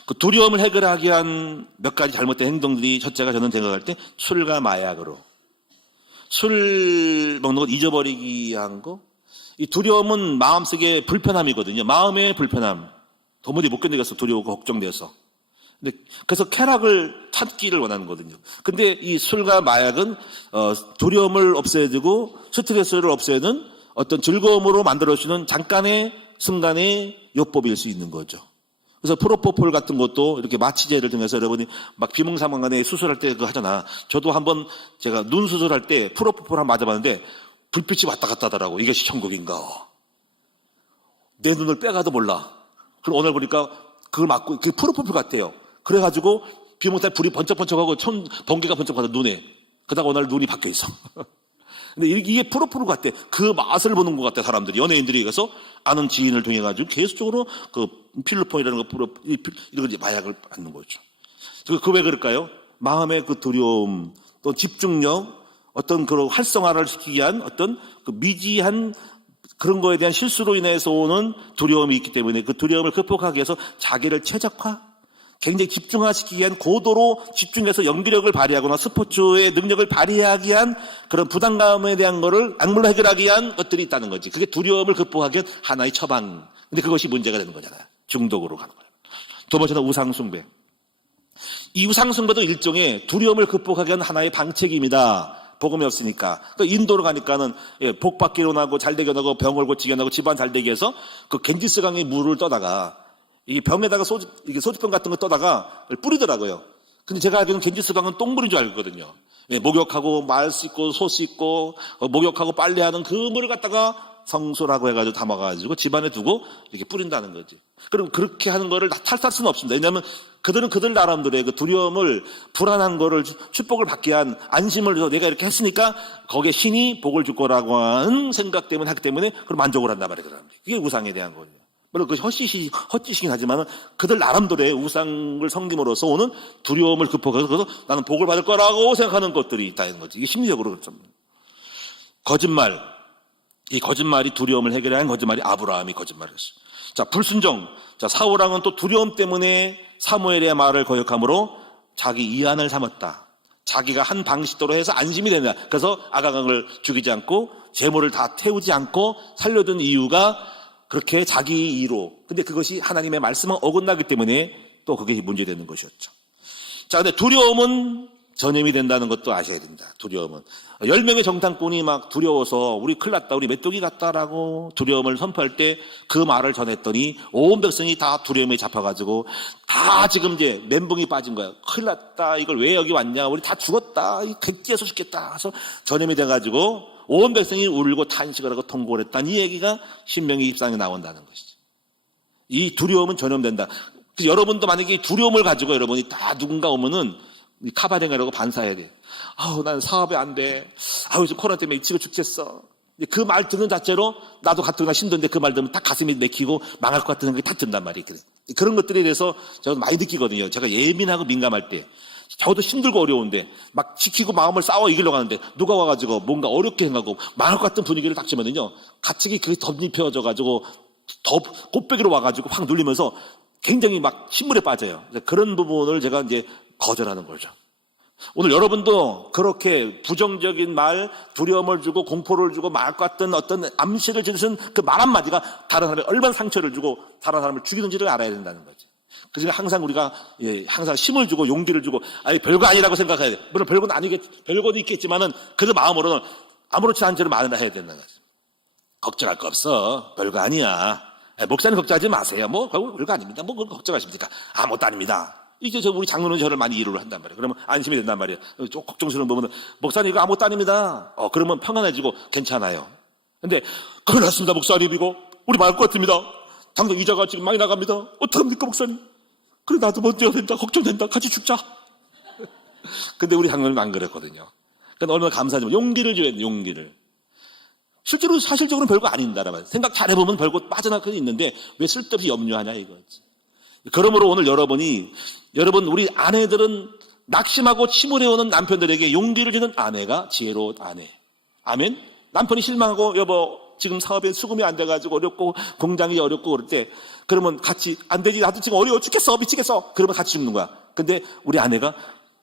그 두려움을 해결하기 위한 몇 가지 잘못된 행동들이 첫째가 저는 생각할 때 술과 마약으로 술 먹는 것 잊어버리기 위한 거. 이 두려움은 마음속의 불편함이거든요. 마음의 불편함. 도무지 못 견디겠어. 두려우고 걱정돼서. 그래서 쾌락을 찾기를 원하는 거거든요. 근데 이 술과 마약은 두려움을 없애주고 스트레스를 없애는 어떤 즐거움으로 만들어주는 잠깐의 순간의 요법일 수 있는 거죠. 그래서 프로포폴 같은 것도 이렇게 마취제를 통해서 여러분이 막 비몽사몽간에 수술할 때 그거 하잖아. 저도 한번 제가 눈 수술할 때 프로포폴 한번 맞아봤는데 불빛이 왔다 갔다 하더라고. 이것이 천국인가. 내 눈을 빼가도 몰라. 그럼 오늘 보니까 그걸 맞고 그게 프로포폴 같아요. 그래가지고 비몽사몽 불이 번쩍번쩍하고 번개가 번쩍하다 눈에. 그러다가 오늘 눈이 바뀌어 있어. 근데 이게 프로포폴 같아. 그 맛을 보는 것 같아, 사람들이. 연예인들이 가서 아는 지인을 통해가지고 계속적으로 그 필로폰이라는 거, 이런 거 마약을 받는 거죠. 그 왜 그럴까요? 마음의 그 두려움, 또 집중력, 어떤 그런 활성화를 시키기 위한 어떤 그 미지한 그런 거에 대한 실수로 인해서 오는 두려움이 있기 때문에 그 두려움을 극복하기 위해서 자기를 최적화, 굉장히 집중화시키기 위한 고도로 집중해서 연기력을 발휘하거나 스포츠의 능력을 발휘하기 위한 그런 부담감에 대한 거를 악물로 해결하기 위한 것들이 있다는 거지. 그게 두려움을 극복하기 위한 하나의 처방. 근데 그것이 문제가 되는 거잖아요. 중독으로 가는 거예요. 두 번째는 우상숭배. 이 우상숭배도 일종의 두려움을 극복하기 위한 하나의 방책입니다. 복음이 없으니까. 그러니까 인도로 가니까는 복 받기로 나고 잘되게 나고 병을 고치게 나고 집안 잘되게 해서 그 겐지스 강의 물을 떠다가 이 병에다가 소주병 같은 거 떠다가 뿌리더라고요. 근데 제가 알기로는 겐지스 강은 똥물인 줄 알거든요. 목욕하고 말 씻고 소 씻고 목욕하고 빨래하는 그 물을 갖다가 성소라고 해가지고 담아가지고 집안에 두고 이렇게 뿌린다는 거지. 그럼 그렇게 하는 거를 탓할 수는 없습니다. 왜냐하면 그들은 그들 나름대로의 그 두려움을 불안한 거를 축복을 받기 위한 안심을 줘서 내가 이렇게 했으니까 거기에 신이 복을 줄 거라고 하는 생각 때문에 하기 때문에 그걸 만족을 한단 말이에요. 그게 우상에 대한 거예요. 물론 그 헛짓이긴 하지만 그들 나름대로의 우상을 섬김으로써 오는 두려움을 극복해서 그래서 나는 복을 받을 거라고 생각하는 것들이 있다는 거지. 이게 심리적으로 그렇죠. 거짓말. 이 거짓말이 두려움을 해결한 거짓말이 아브라함이 거짓말을 했어요. 자, 불순종. 자, 사울왕은 또 두려움 때문에 사무엘의 말을 거역함으로 자기 이한을 삼았다. 자기가 한 방식대로 해서 안심이 된다. 그래서 아가강을 죽이지 않고 재물을 다 태우지 않고 살려둔 이유가 그렇게 자기 이로. 근데 그것이 하나님의 말씀은 어긋나기 때문에 또 그게 문제되는 것이었죠. 자, 근데 두려움은 전염이 된다는 것도 아셔야 된다. 두려움은. 10명의 정탐꾼이 막 두려워서 우리 큰일 났다, 우리 메뚜기 같다라고 두려움을 선포할 때 그 말을 전했더니 온 백성이 다 두려움에 잡혀가지고 다 지금 이제 멘붕이 빠진 거야. 큰일 났다, 이걸 왜 여기 왔냐, 우리 다 죽었다, 이 객지에서 죽겠다. 그래서 전염이 돼가지고 온 백성이 울고 탄식을 하고 통곡을 했다는 이 얘기가 신명기 24장에 나온다는 것이죠. 이 두려움은 전염된다. 여러분도 만약에 두려움을 가지고 여러분이 다 누군가 오면은 카바랭이라고 반사해야 돼. 아우, 난 사업이 안 돼. 아우, 요즘 코로나 때문에 지금 죽겠어. 그 말 듣는 자체로 나도 가뜩이나 힘든데 그 말 들으면 딱 가슴이 내키고 망할 것 같은 생각이 딱 든단 말이에요. 그런 것들에 대해서 제가 많이 느끼거든요. 제가 예민하고 민감할 때. 저도 힘들고 어려운데 막 지키고 마음을 싸워 이기려고 하는데 누가 와가지고 뭔가 어렵게 생각하고 망할 것 같은 분위기를 딱 주면은요. 가책이 그게 덧입혀져가지고 더 곱빼기로 와가지고 확 눌리면서 굉장히 막 신물에 빠져요. 그런 부분을 제가 이제 거절하는 거죠. 오늘 여러분도 그렇게 부정적인 말, 두려움을 주고 공포를 주고 말 같은 어떤 암시를 주는 그 말 한마디가 다른 사람에 얼마나 상처를 주고 다른 사람을 죽이는지를 알아야 된다는 거죠. 그래서 항상 우리가 항상 힘을 주고 용기를 주고 아니 별거 아니라고 생각해야 돼. 물론 별거도 있겠지만은 그 마음으로는 아무렇지 않은 채로 말을 해야 된다는 거죠. 걱정할 거 없어. 별거 아니야. 목사님 걱정하지 마세요. 뭐 별거 아닙니다. 뭐 그걸 걱정하십니까? 아무것도 아닙니다. 이제 우리 장로는 저를 많이 이해를 한단 말이에요. 그러면 안심이 된단 말이에요. 좀 걱정스러운 부분은 목사님 이거 아무것도 아닙니다. 그러면 평안해지고 괜찮아요. 근데 큰일 났습니다. 목사님 이거 우리 말할 것 같습니다. 당장 이자가 지금 많이 나갑니다. 어떡합니까 목사님? 그래 나도 먼저 된다. 걱정된다. 같이 죽자. 근데 우리 장로는 안 그랬거든요. 그러니까 얼마나 감사하지만 용기를 줘야 돼요. 용기를. 실제로 사실적으로는 별거 아닌다라 말이에요. 생각 잘해보면 별거 빠져나갈 게 있는데 왜 쓸데없이 염려하냐 이거지. 그러므로 오늘 여러분 우리 아내들은 낙심하고 침울해오는 남편들에게 용기를 주는 아내가 지혜로운 아내. 아멘. 남편이 실망하고 여보 지금 사업에 수금이 안 돼가지고 어렵고 공장이 어렵고 그럴 때 그러면 같이 안 되지 나도 지금 어려워 죽겠어 미치겠어 그러면 같이 죽는 거야. 근데 우리 아내가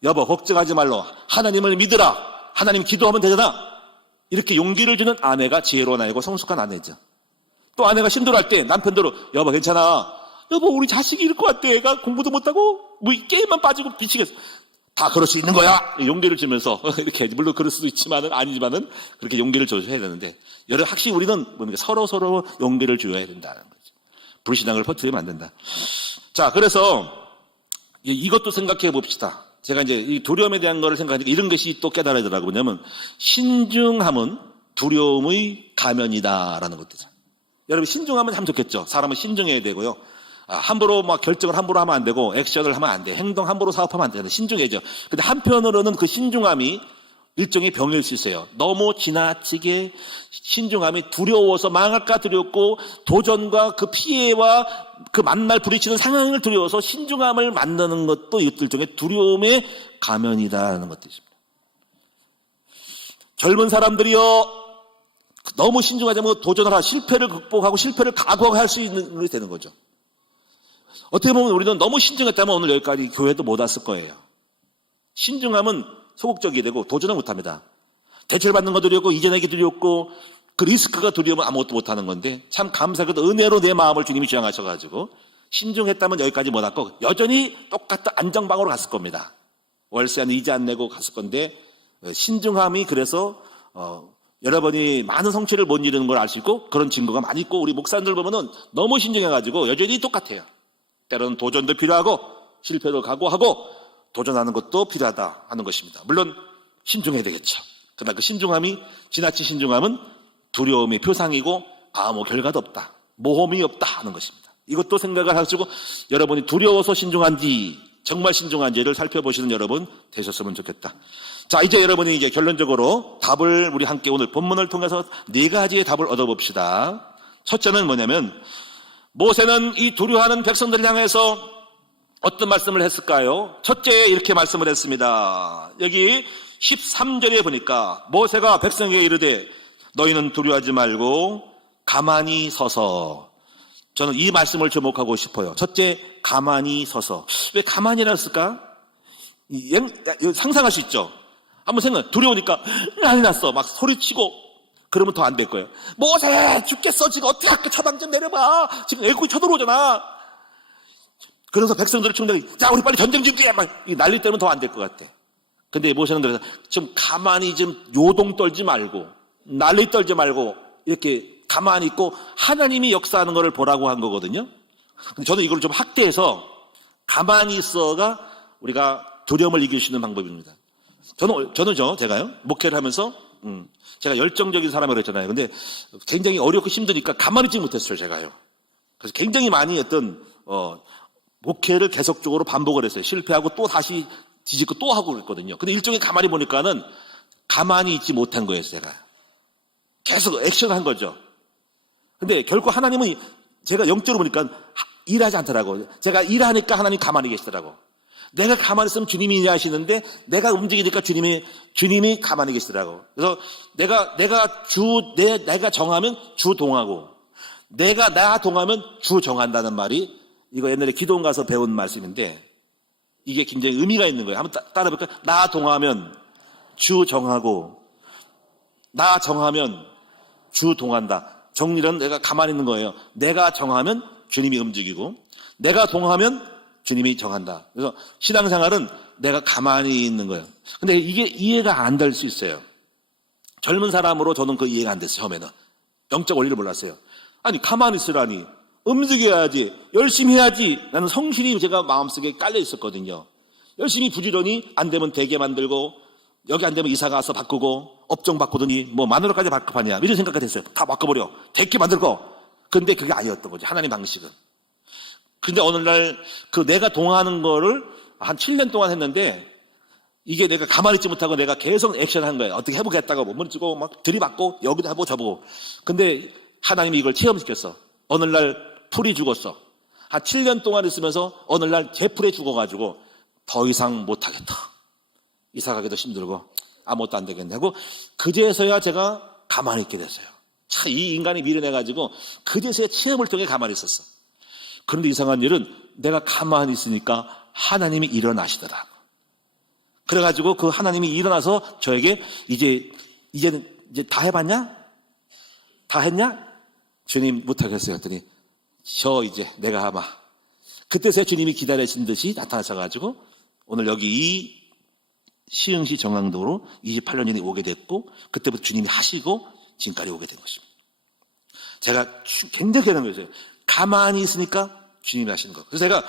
여보 걱정하지 말로 하나님을 믿으라 하나님 기도하면 되잖아 이렇게 용기를 주는 아내가 지혜로운 아내고 성숙한 아내죠. 또 아내가 힘들어할 때 남편대로 여보 괜찮아 여보 우리 자식이 이럴 것 같아 애가 공부도 못하고 뭐 게임만 빠지고 미치겠어 다 그럴 수 있는 거야. 용기를 주면서 이렇게 물론 그럴 수도 있지만은 아니지만은 그렇게 용기를 줘줘야 되는데 확실히 우리는 서로 용기를 줘야 된다는 거죠. 불신앙을 퍼뜨리면 안 된다. 자, 그래서 이것도 생각해 봅시다. 제가 이제 이 두려움에 대한 거를 생각하니까 이런 것이 또 깨달아지더라고요. 뭐냐면 신중함은 두려움의 가면이다라는 것이죠. 여러분 신중하면 참 좋겠죠. 사람은 신중해야 되고요. 함부로 막 결정을 함부로 하면 안 되고 액션을 하면 안 돼. 행동 함부로 사업하면 안 되는 신중해져. 근데 한편으로는 그 신중함이 일종의 병일 수 있어요. 너무 지나치게 신중함이 두려워서 망할까 두렵고 도전과 그 피해와 그 만날 부딪히는 상황을 두려워서 신중함을 만드는 것도 일종의 두려움의 가면이다라는 것이죠. 젊은 사람들이요. 너무 신중하지 않고 도전을 하고 실패를 극복하고 실패를 각오할 수 있는 것이 되는 거죠. 어떻게 보면 우리는 너무 신중했다면 오늘 여기까지 교회도 못 왔을 거예요. 신중함은 소극적이 되고 도전을 못합니다. 대출받는 거 두렵고 이전하기 두렵고 그 리스크가 두려우면 아무것도 못하는 건데 참 감사하게도 은혜로 내 마음을 주님이 주장하셔가지고 신중했다면 여기까지 못 왔고 여전히 똑같은 안정방으로 갔을 겁니다. 월세 안 이자 안 내고 갔을 건데 신중함이 그래서 여러분이 많은 성취를 못 이루는 걸 알 수 있고 그런 증거가 많이 있고 우리 목사님들 보면은 너무 신중해가지고 여전히 똑같아요. 때로는 도전도 필요하고 실패도 각오하고 도전하는 것도 필요하다 하는 것입니다. 물론 신중해야 되겠죠. 그러나 그 신중함이 지나친 신중함은 두려움의 표상이고 아무 결과도 없다. 모험이 없다 하는 것입니다. 이것도 생각을 하시고 여러분이 두려워서 신중한지 정말 신중한지를 살펴보시는 여러분 되셨으면 좋겠다. 자, 이제 여러분이 이제 결론적으로 답을 우리 함께 오늘 본문을 통해서 4가지의 답을 얻어봅시다. 첫째는 뭐냐면 모세는 이 두려워하는 백성들을 향해서 어떤 말씀을 했을까요? 첫째 이렇게 말씀을 했습니다. 여기 13절에 보니까 모세가 백성에게 이르되 너희는 두려워하지 말고 가만히 서서. 저는 이 말씀을 주목하고 싶어요. 첫째, 가만히 서서. 왜 가만히라 했을까? 상상할 수 있죠? 한번 생각해. 두려우니까 난리 났어. 막 소리치고 그러면 더 안 될 거예요. 모세 죽겠어. 지금 어떻게 할까? 처방 좀 내려봐. 지금 애국이 쳐들어오잖아. 그래서 백성들을 충분히 자 우리 빨리 전쟁 준비해. 막 난리 때문에 더 안 될 것 같아. 근데 모세는 그래서 좀 가만히 좀 요동 떨지 말고 난리 떨지 말고 이렇게 가만히 있고 하나님이 역사하는 것을 보라고 한 거거든요. 근데 저는 이걸 좀 확대해서 가만히 있어가 우리가 두려움을 이길 수 있는 방법입니다. 제가요 목회를 하면서 제가 열정적인 사람이라고 그랬잖아요. 근데 굉장히 어렵고 힘드니까 가만히 있지 못했어요, 제가요. 그래서 굉장히 많이 목회를 계속적으로 반복을 했어요. 실패하고 또 다시 뒤집고 또 하고 그랬거든요. 근데 일종의 가만히 보니까는 가만히 있지 못한 거예요, 제가. 계속 액션한 거죠. 근데 결국 하나님은 제가 영적으로 보니까 일하지 않더라고요. 제가 일하니까 하나님 가만히 계시더라고. 내가 가만히 있으면 주님이 일하시는데 내가 움직이니까 주님이 가만히 계시더라고. 그래서 내가 정하면 주 동하고 내가 나 동하면 주 정한다는 말이 이거 옛날에 기도원 가서 배운 말씀인데 이게 굉장히 의미가 있는 거예요. 한번 따라해볼까요? 나 동하면 주 정하고 나 정하면 주 동한다. 정리는 내가 가만히 있는 거예요. 내가 정하면 주님이 움직이고 내가 동하면 주님이 정한다. 그래서 신앙생활은 내가 가만히 있는 거예요. 근데 이게 이해가 안 될 수 있어요. 젊은 사람으로 저는 그 이해가 안 됐어요. 처음에는. 영적 원리를 몰랐어요. 아니 가만히 있으라니 움직여야지 열심히 해야지 라는 성실이 제가 마음속에 깔려 있었거든요. 열심히 부지런히 안 되면 대게 만들고 여기 안 되면 이사 가서 바꾸고 업종 바꾸더니 뭐 마누라까지 바꿔하냐 이런 생각이 됐어요. 다 바꿔버려. 대게 만들고. 근데 그게 아니었던 거죠. 하나님 방식은. 근데 어느 날 그 내가 동하는 거를 한 7년 동안 했는데 이게 내가 가만히 있지 못하고 내가 계속 액션한 거예요. 어떻게 해보겠다고 몸을 찌고 막 들이받고 여기도 해보고 저보고. 근데 하나님이 이걸 체험시켰어. 어느 날 풀이 죽었어. 한 7년 동안 있으면서 어느 날 제풀에 죽어가지고 더 이상 못하겠다. 이사 가기도 힘들고 아무것도 안 되겠네 하고 그제서야 제가 가만히 있게 됐어요. 참 이 인간이 미련해가지고 그제서야 체험을 통해 가만히 있었어. 그런데 이상한 일은 내가 가만히 있으니까 하나님이 일어나시더라. 그래가지고 그 하나님이 일어나서 저에게 이제 다 해봤냐? 다 했냐? 주님 못하겠어요. 했더니 이제 내가 아마 그때서야 주님이 기다리신 듯이 나타나셔가지고 오늘 여기 이 시흥시 정강도로 28년 전에 오게 됐고 그때부터 주님이 하시고 지금까지 오게 된 것입니다. 제가 굉장히 대단한 거였어요. 가만히 있으니까 주님이 하시는 거. 그래서 제가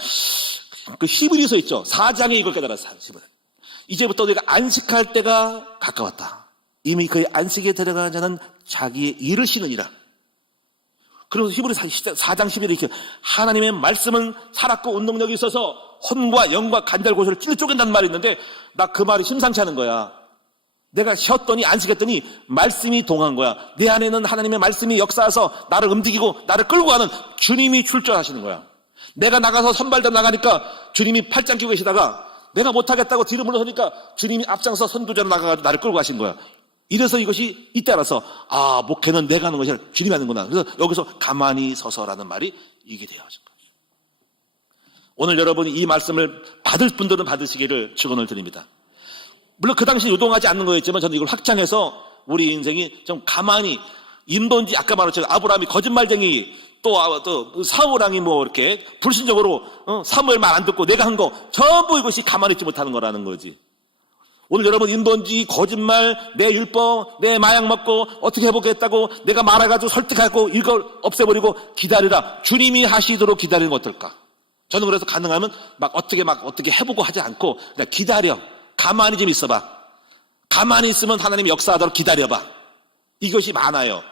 그 히브리서 있죠. 4장에 이걸 깨달았어요. 이제부터 우리가 안식할 때가 가까웠다. 이미 그의 안식에 들어가는 자는 자기의 일을 쉬느니라. 그러면서 히브리 4장 11에 이렇게 하나님의 말씀은 살았고 운동력이 있어서 혼과 영과 간달고시를 찔러 쪼갠다는 말이 있는데 나 그 말이 심상치 않은 거야. 내가 쉬었더니 안식했더니 말씀이 동한 거야. 내 안에는 하나님의 말씀이 역사해서 나를 움직이고 나를 끌고 가는 주님이 출전하시는 거야. 내가 나가서 선발대 나가니까 주님이 팔짱 끼고 계시다가 내가 못하겠다고 뒤로 물러서니까 주님이 앞장서 선두자로 나가가지고 나를 끌고 가신 거야. 이래서 이것이 이때라서 목회는 내가 하는 것이 아니라 주님이 하는구나. 그래서 여기서 가만히 서서라는 말이 이게 되어진 거죠. 오늘 여러분이 이 말씀을 받을 분들은 받으시기를 축원을 드립니다. 물론 그 당시 유동하지 않는 거였지만 저는 이걸 확장해서 우리 인생이 좀 가만히 인본주의 아까 말했잖아요. 아브라함이 거짓말쟁이 또 사울왕이 뭐 이렇게 불신적으로 사무엘 말 안 듣고 내가 한 거 전부 이것이 가만히 있지 못하는 거라는 거지. 오늘 여러분 인본주의 거짓말 내 율법 내 마약 먹고 어떻게 해보겠다고 내가 말해가지고 설득하고 이걸 없애버리고 기다리라. 주님이 하시도록 기다리는 거 어떨까? 저는 그래서 가능하면 막 어떻게 해보고 하지 않고 그냥 기다려. 가만히 좀 있어봐. 가만히 있으면 하나님이 역사하도록 기다려봐. 이것이 많아요.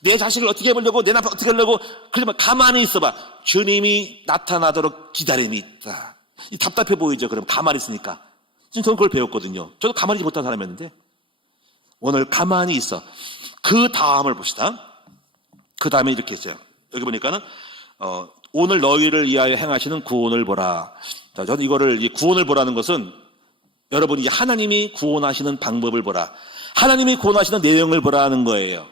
내 자식을 어떻게 해보려고 내 남편 어떻게 하려고 그러면 가만히 있어봐. 주님이 나타나도록 기다림이 있다. 답답해 보이죠. 그럼 가만히 있으니까. 지금 저는 그걸 배웠거든요. 저도 가만히 있지 못한 사람이었는데 오늘 가만히 있어. 그 다음을 봅시다. 그 다음에 이렇게 했어요. 여기 보니까는 오늘 너희를 위하여 행하시는 구원을 보라. 자, 저는 이거를 이 구원을 보라는 것은 여러분이 하나님이 구원하시는 방법을 보라. 하나님이 구원하시는 내용을 보라는 거예요.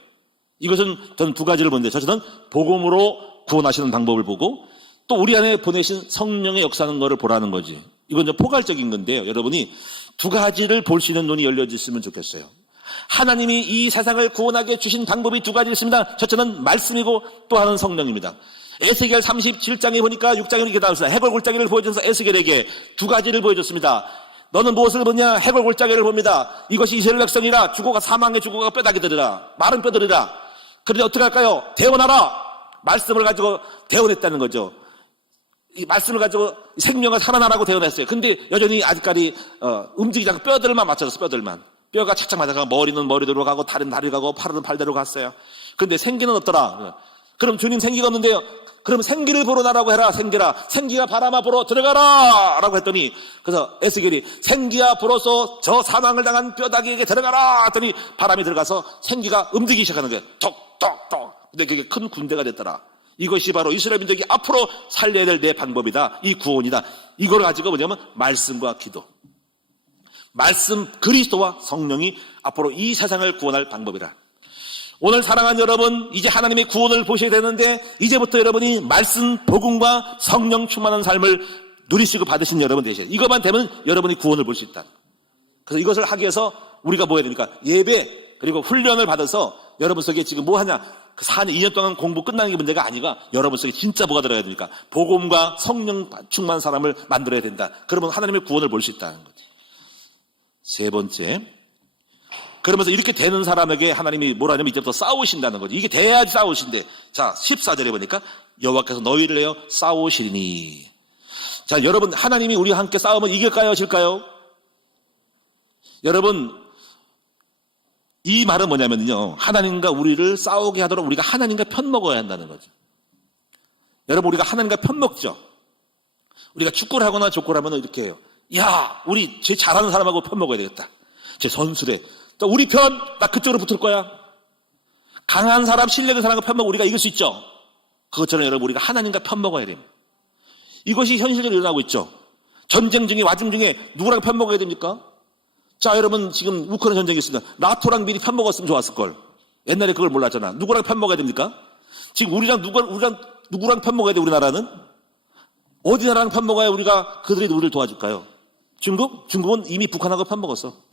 이것은 저는 두 가지를 보는데 저는 복음으로 구원하시는 방법을 보고 또 우리 안에 보내신 성령의 역사하는 것을 보라는 거지. 이건 좀 포괄적인 건데요. 여러분이 두 가지를 볼 수 있는 눈이 열려졌으면 좋겠어요. 하나님이 이 세상을 구원하게 주신 방법이 두 가지 있습니다. 첫째는 말씀이고 또 하나는 성령입니다. 에스겔 37장에 보니까 6장에 이렇게 나왔습니다. 해골 골짜기를 보여줘서 에스겔에게 두 가지를 보여줬습니다. 너는 무엇을 보냐? 해골 골짜기를 봅니다. 이것이 이스라엘 백성이라 죽어가 사망의 죽어가 뼈다귀 들으라. 마른 뼈들이라. 그런데 어떻게 할까요? 대원하라. 말씀을 가지고 대원했다는 거죠. 이 말씀을 가지고 생명을 살아나라고 대원했어요. 근데 여전히 아직까지 움직이지 않고 뼈들만 맞춰졌어. 뼈들만. 뼈가 착착 맞아가 머리는 머리대로 가고 다리는 다리로 가고 팔은 팔대로 갔어요. 근데 생기는 없더라. 그럼 주님 생기가 없는데요. 그럼 생기를 보러 나라고 해라. 생기가 바람아 보러 들어가라 라고 했더니 그래서 에스겔이 생기야 불어서 저 사망을 당한 뼈다귀에게 들어가라 했더니 바람이 들어가서 생기가 움직이기 시작하는 거예요. 톡톡톡. 근데 그게 큰 군대가 됐더라. 이것이 바로 이스라엘 민족이 앞으로 살려야 될 내 방법이다. 이 구원이다. 이걸 가지고 뭐냐면 말씀과 기도. 말씀 그리스도와 성령이 앞으로 이 세상을 구원할 방법이다. 오늘 사랑하는 여러분, 이제 하나님의 구원을 보셔야 되는데 이제부터 여러분이 말씀, 복음과 성령 충만한 삶을 누리시고 받으신 여러분 되셔야 돼요. 이것만 되면 여러분이 구원을 볼 수 있다. 그래서 이것을 하기 위해서 우리가 뭐 해야 됩니까? 예배 그리고 훈련을 받아서 여러분 속에 지금 뭐 하냐? 그 4년, 2년 동안 공부 끝나는 게 문제가 아니라 여러분 속에 진짜 뭐가 들어가야 됩니까? 복음과 성령 충만한 사람을 만들어야 된다. 그러면 하나님의 구원을 볼 수 있다는 거죠. 세 번째, 그러면서 이렇게 되는 사람에게 하나님이 뭐라냐면 이제부터 싸우신다는 거죠. 이게 돼야지 싸우신대. 자, 14절에 보니까 여호와께서 너희를 내어 싸우시리니. 자, 여러분 하나님이 우리와 함께 싸우면 이길까요? 질까요? 여러분 이 말은 뭐냐면요. 하나님과 우리를 싸우게 하도록 우리가 하나님과 편먹어야 한다는 거죠. 여러분 우리가 하나님과 편먹죠. 우리가 축구를 하거나 족구를 하면 이렇게 해요. 야, 우리 제 잘하는 사람하고 편먹어야 되겠다. 제 선수래. 우리 편, 나 그쪽으로 붙을 거야. 강한 사람, 신뢰된 사람과 편먹고 우리가 이길 수 있죠. 그것처럼 여러분 우리가 하나님과 편먹어야 됩니다. 이것이 현실적으로 일어나고 있죠. 전쟁 중에 와중 중에 누구랑 편먹어야 됩니까? 자, 여러분 지금 우크라이나 전쟁이 있습니다. 나토랑 미리 편먹었으면 좋았을걸. 옛날에 그걸 몰랐잖아. 누구랑 편먹어야 됩니까? 지금 우리랑 누구랑 편먹어야 돼, 우리나라는? 어디 나라랑 편먹어야 우리가 그들이 우리를 도와줄까요? 중국? 중국은 이미 북한하고 편먹었어.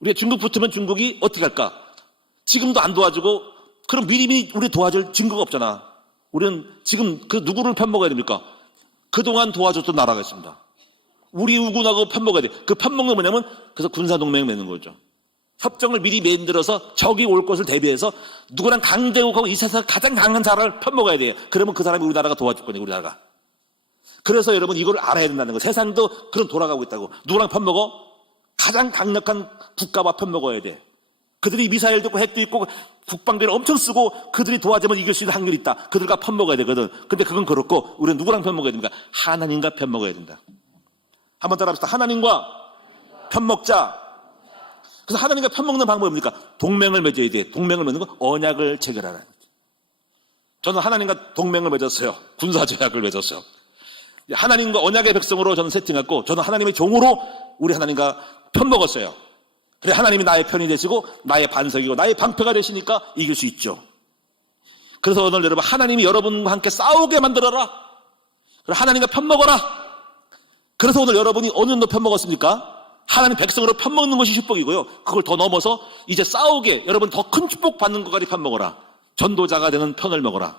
우리가 중국 붙으면 중국이 어떻게 할까? 지금도 안 도와주고, 그럼 미리 우리 도와줄 증거가 없잖아. 우리는 지금 그 누구를 편먹어야 됩니까? 그동안 도와줬던 나라가 있습니다. 우리 우군하고 편먹어야 돼. 그 편먹는 뭐냐면 그래서 군사동맹 맺는 거죠. 협정을 미리 만들어서 적이 올 것을 대비해서 누구랑 강대국하고 이 세상에서 가장 강한 사람을 편먹어야 돼요. 그러면 그 사람이 우리나라가 도와줄 거예요. 우리나라가. 그래서 여러분 이걸 알아야 된다는 거예요. 세상도 그런 돌아가고 있다고. 누구랑 편먹어? 가장 강력한 국가와 편먹어야 돼. 그들이 미사일도 있고 핵도 있고 국방비를 엄청 쓰고 그들이 도와주면 이길 수 있는 확률이 있다. 그들과 편먹어야 되거든. 근데 그건 그렇고 우리는 누구랑 편먹어야 됩니까? 하나님과 편먹어야 된다. 한번 따라합시다. 하나님과 편먹자. 그래서 하나님과 편먹는 방법이 뭡니까? 동맹을 맺어야 돼. 동맹을 맺는 거 언약을 체결하라. 저는 하나님과 동맹을 맺었어요. 군사조약을 맺었어요. 하나님과 언약의 백성으로 저는 세팅했고 저는 하나님의 종으로 우리 하나님과 편먹었어요. 그래 하나님이 나의 편이 되시고 나의 반석이고 나의 방패가 되시니까 이길 수 있죠. 그래서 오늘 여러분 하나님이 여러분과 함께 싸우게 만들어라. 그래 하나님과 편먹어라. 그래서 오늘 여러분이 어느 정도 편먹었습니까? 하나님 백성으로 편먹는 것이 축복이고요. 그걸 더 넘어서 이제 싸우게 여러분 더 큰 축복 받는 것까지 편먹어라. 전도자가 되는 편을 먹어라.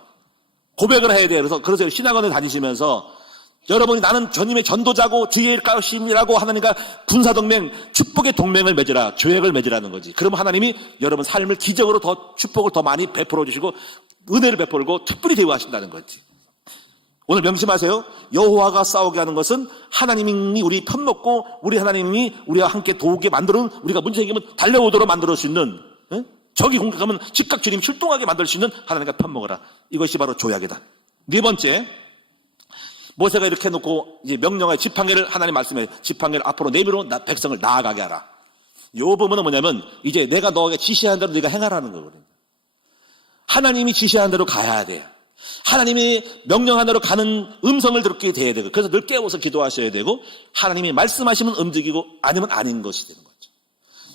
고백을 해야 돼요. 그래서 신학원에 다니시면서 여러분이 나는 주님의 전도자고 주의 일가심이라고 하나님과 군사동맹, 축복의 동맹을 맺으라, 조약을 맺으라는 거지. 그러면 하나님이 여러분 삶을 기적으로 더 축복을 더 많이 베풀어 주시고 은혜를 베풀고 특별히 대우하신다는 거지. 오늘 명심하세요. 여호와가 싸우게 하는 것은 하나님이 우리 편먹고 우리 하나님이 우리와 함께 도우게 만드는 우리가 문제 생기면 달려오도록 만들 수 있는 적이 공격하면 즉각 주님 출동하게 만들 수 있는 하나님과 편먹어라. 이것이 바로 조약이다. 네 번째, 모세가 이렇게 해놓고 이제 명령하여 지팡이를 하나님 말씀해 지팡이를 앞으로 내밀어 백성을 나아가게 하라. 요 부분은 뭐냐면 이제 내가 너에게 지시한 대로 네가 행하라는 거거든요. 하나님이 지시한 대로 가야 돼. 하나님이 명령한 대로 가는 음성을 듣게 돼야 되고 그래서 늘 깨워서 기도하셔야 되고 하나님이 말씀하시면 움직이고 아니면 아닌 것이 되는 거죠.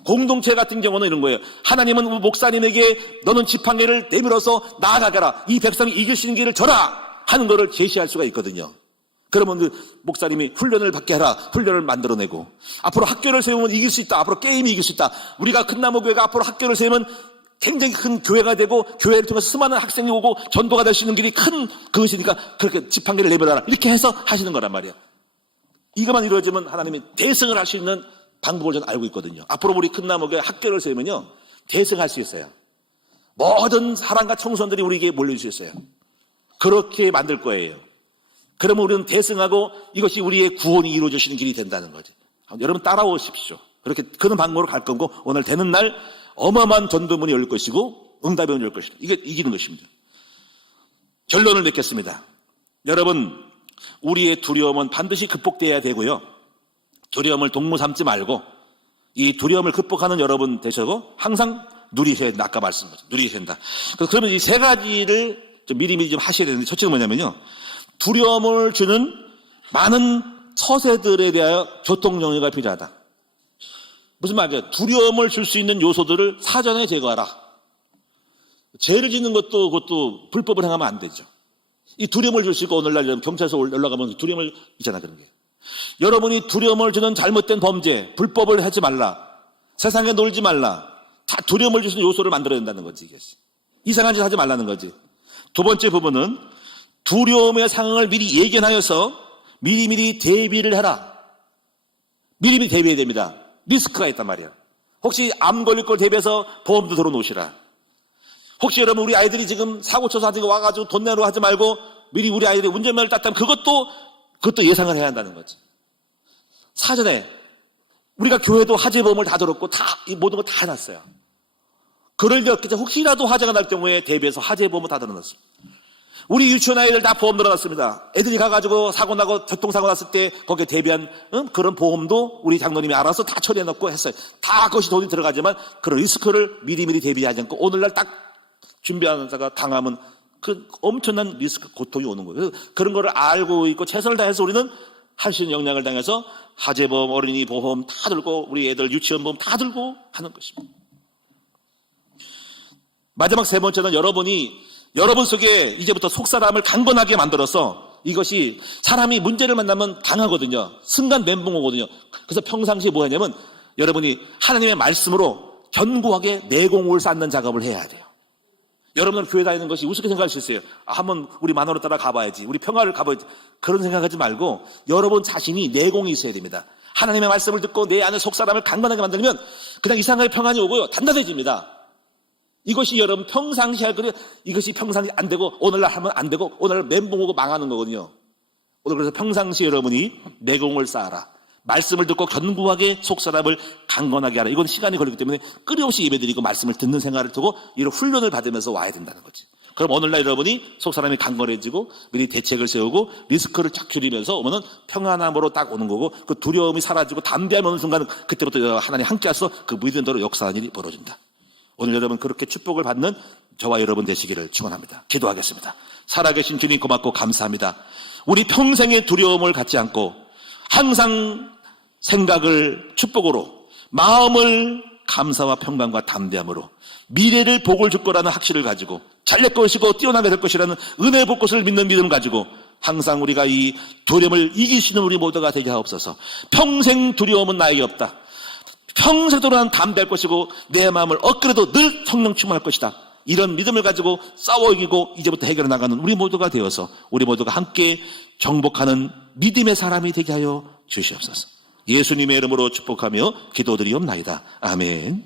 공동체 같은 경우는 이런 거예요. 하나님은 목사님에게 너는 지팡이를 내밀어서 나아가게라. 이 백성이 이길 수 있는 길을 줘라 하는 것을 제시할 수가 있거든요. 그러면 그 목사님이 훈련을 받게 하라. 훈련을 만들어내고 앞으로 학교를 세우면 이길 수 있다. 앞으로 게임이 이길 수 있다. 우리가 큰나무교회가 앞으로 학교를 세우면 굉장히 큰 교회가 되고 교회를 통해서 수많은 학생이 오고 전도가 될 수 있는 길이 큰 그것이니까 그렇게 지팡이를 내밀어라. 이렇게 해서 하시는 거란 말이야. 이것만 이루어지면 하나님이 대승을 할 수 있는 방법을 저는 알고 있거든요. 앞으로 우리 큰나무교회 학교를 세우면요. 대승할 수 있어요. 모든 사람과 청소년들이 우리에게 몰릴 수 있어요. 그렇게 만들 거예요. 그러면 우리는 대승하고 이것이 우리의 구원이 이루어지는 길이 된다는 거지. 여러분 따라오십시오. 그렇게 그런 방법으로 갈 거고 오늘 되는 날 어마어마한 전도문이 열릴 것이고 응답이 열릴 것입니다. 이게 이기는 것입니다. 결론을 맺겠습니다. 여러분 우리의 두려움은 반드시 극복돼야 되고요. 두려움을 동무 삼지 말고 이 두려움을 극복하는 여러분 되셔서 항상 누리셔야 된다. 아까 말씀드렸죠. 누리셔야 된다. 그러면 이 세 가지를 좀 미리미리 좀 하셔야 되는데 첫째는 뭐냐면요. 두려움을 주는 많은 처세들에 대하여 교통정리가 필요하다. 무슨 말이야? 두려움을 줄 수 있는 요소들을 사전에 제거하라. 죄를 짓는 것도 그것도 불법을 행하면 안 되죠. 이 두려움을 줄 수 있고 오늘날 경찰서 올라가면 두려움을 있잖아 그런 게. 여러분이 두려움을 주는 잘못된 범죄, 불법을 하지 말라. 세상에 놀지 말라. 다 두려움을 줄 수 있는 요소를 만들어야 된다는 거지. 이게. 이상한 짓 하지 말라는 거지. 두 번째 부분은 두려움의 상황을 미리 예견하여서 미리미리 대비를 해라. 미리미리 대비해야 됩니다. 리스크가 있단 말이야. 혹시 암 걸릴 걸 대비해서 보험도 들어놓으시라. 혹시 여러분 우리 아이들이 지금 사고 쳐서 와가지고 돈 내로 하지 말고 미리 우리 아이들이 운전면허를 땄다면 그것도 예상을 해야 한다는 거지. 사전에 우리가 교회도 화재보험을 다 들었고 이 모든 거 다 해놨어요. 그럴 리 없겠죠. 혹시라도 화재가 날 경우에 대비해서 화재보험을 다 들어놨어요. 우리 유치원 아이들 다 보험 들어놨습니다. 애들이 가가지고 사고 나고 교통사고 났을 때 거기에 대비한 그런 보험도 우리 장로님이 알아서 다 처리해놓고 했어요. 다 그것이 돈이 들어가지만 그런 리스크를 미리미리 대비하지 않고 오늘날 딱 준비하는 자가 당하면 그 엄청난 리스크 고통이 오는 거예요. 그런 거를 알고 있고 최선을 다해서 우리는 할 수 있는 역량을 당해서 화재보험, 어린이 보험 다 들고 우리 애들 유치원 보험 다 들고 하는 것입니다. 마지막 세 번째는 여러분 속에 이제부터 속사람을 강건하게 만들어서 이것이 사람이 문제를 만나면 당하거든요. 순간 멘붕 오거든요. 그래서 평상시에 뭐 하냐면 여러분이 하나님의 말씀으로 견고하게 내공을 쌓는 작업을 해야 돼요. 여러분들 교회 다니는 것이 우습게 생각할 수 있어요. 한번 우리 만화로 따라 가봐야지. 우리 평화를 가봐야지. 그런 생각하지 말고 여러분 자신이 내공이 있어야 됩니다. 하나님의 말씀을 듣고 내 안에 속사람을 강건하게 만들면 그냥 이상하게 평안이 오고요. 단단해집니다. 이것이 여러분 평상시 할 거예요. 이것이 평상시 안 되고 오늘날 하면 안 되고 오늘날 멘붕 오고 망하는 거거든요. 오늘 그래서 평상시 여러분이 내공을 쌓아라. 말씀을 듣고 견고하게 속사람을 강건하게 하라. 이건 시간이 걸리기 때문에 끊임없이 예배드리고 말씀을 듣는 생활을 두고 이런 훈련을 받으면서 와야 된다는 거지. 그럼 오늘날 여러분이 속사람이 강건해지고 미리 대책을 세우고 리스크를 쫙 줄이면서 오면은 평안함으로 딱 오는 거고 그 두려움이 사라지고 담대함이 오는 순간 그때부터 하나님 함께 하셔서 그 믿음대로 역사하는 일이 벌어진다. 오늘 여러분 그렇게 축복을 받는 저와 여러분 되시기를 축원합니다. 기도하겠습니다. 살아계신 주님 고맙고 감사합니다. 우리 평생의 두려움을 갖지 않고 항상 생각을 축복으로 마음을 감사와 평강과 담대함으로 미래를 복을 줄 거라는 확신을 가지고 잘될 것이고 뛰어나게 될 것이라는 은혜의 복것을 믿는 믿음 가지고 항상 우리가 이 두려움을 이길 수 있는 우리 모두가 되게 하옵소서. 평생 두려움은 나에게 없다. 평생도록 난 담대할 것이고 내 마음을 얻그래도 늘 성령 충만할 것이다. 이런 믿음을 가지고 싸워 이기고 이제부터 해결해 나가는 우리 모두가 되어서 우리 모두가 함께 정복하는 믿음의 사람이 되게 하여 주시옵소서. 예수님의 이름으로 축복하며 기도드리옵나이다. 아멘.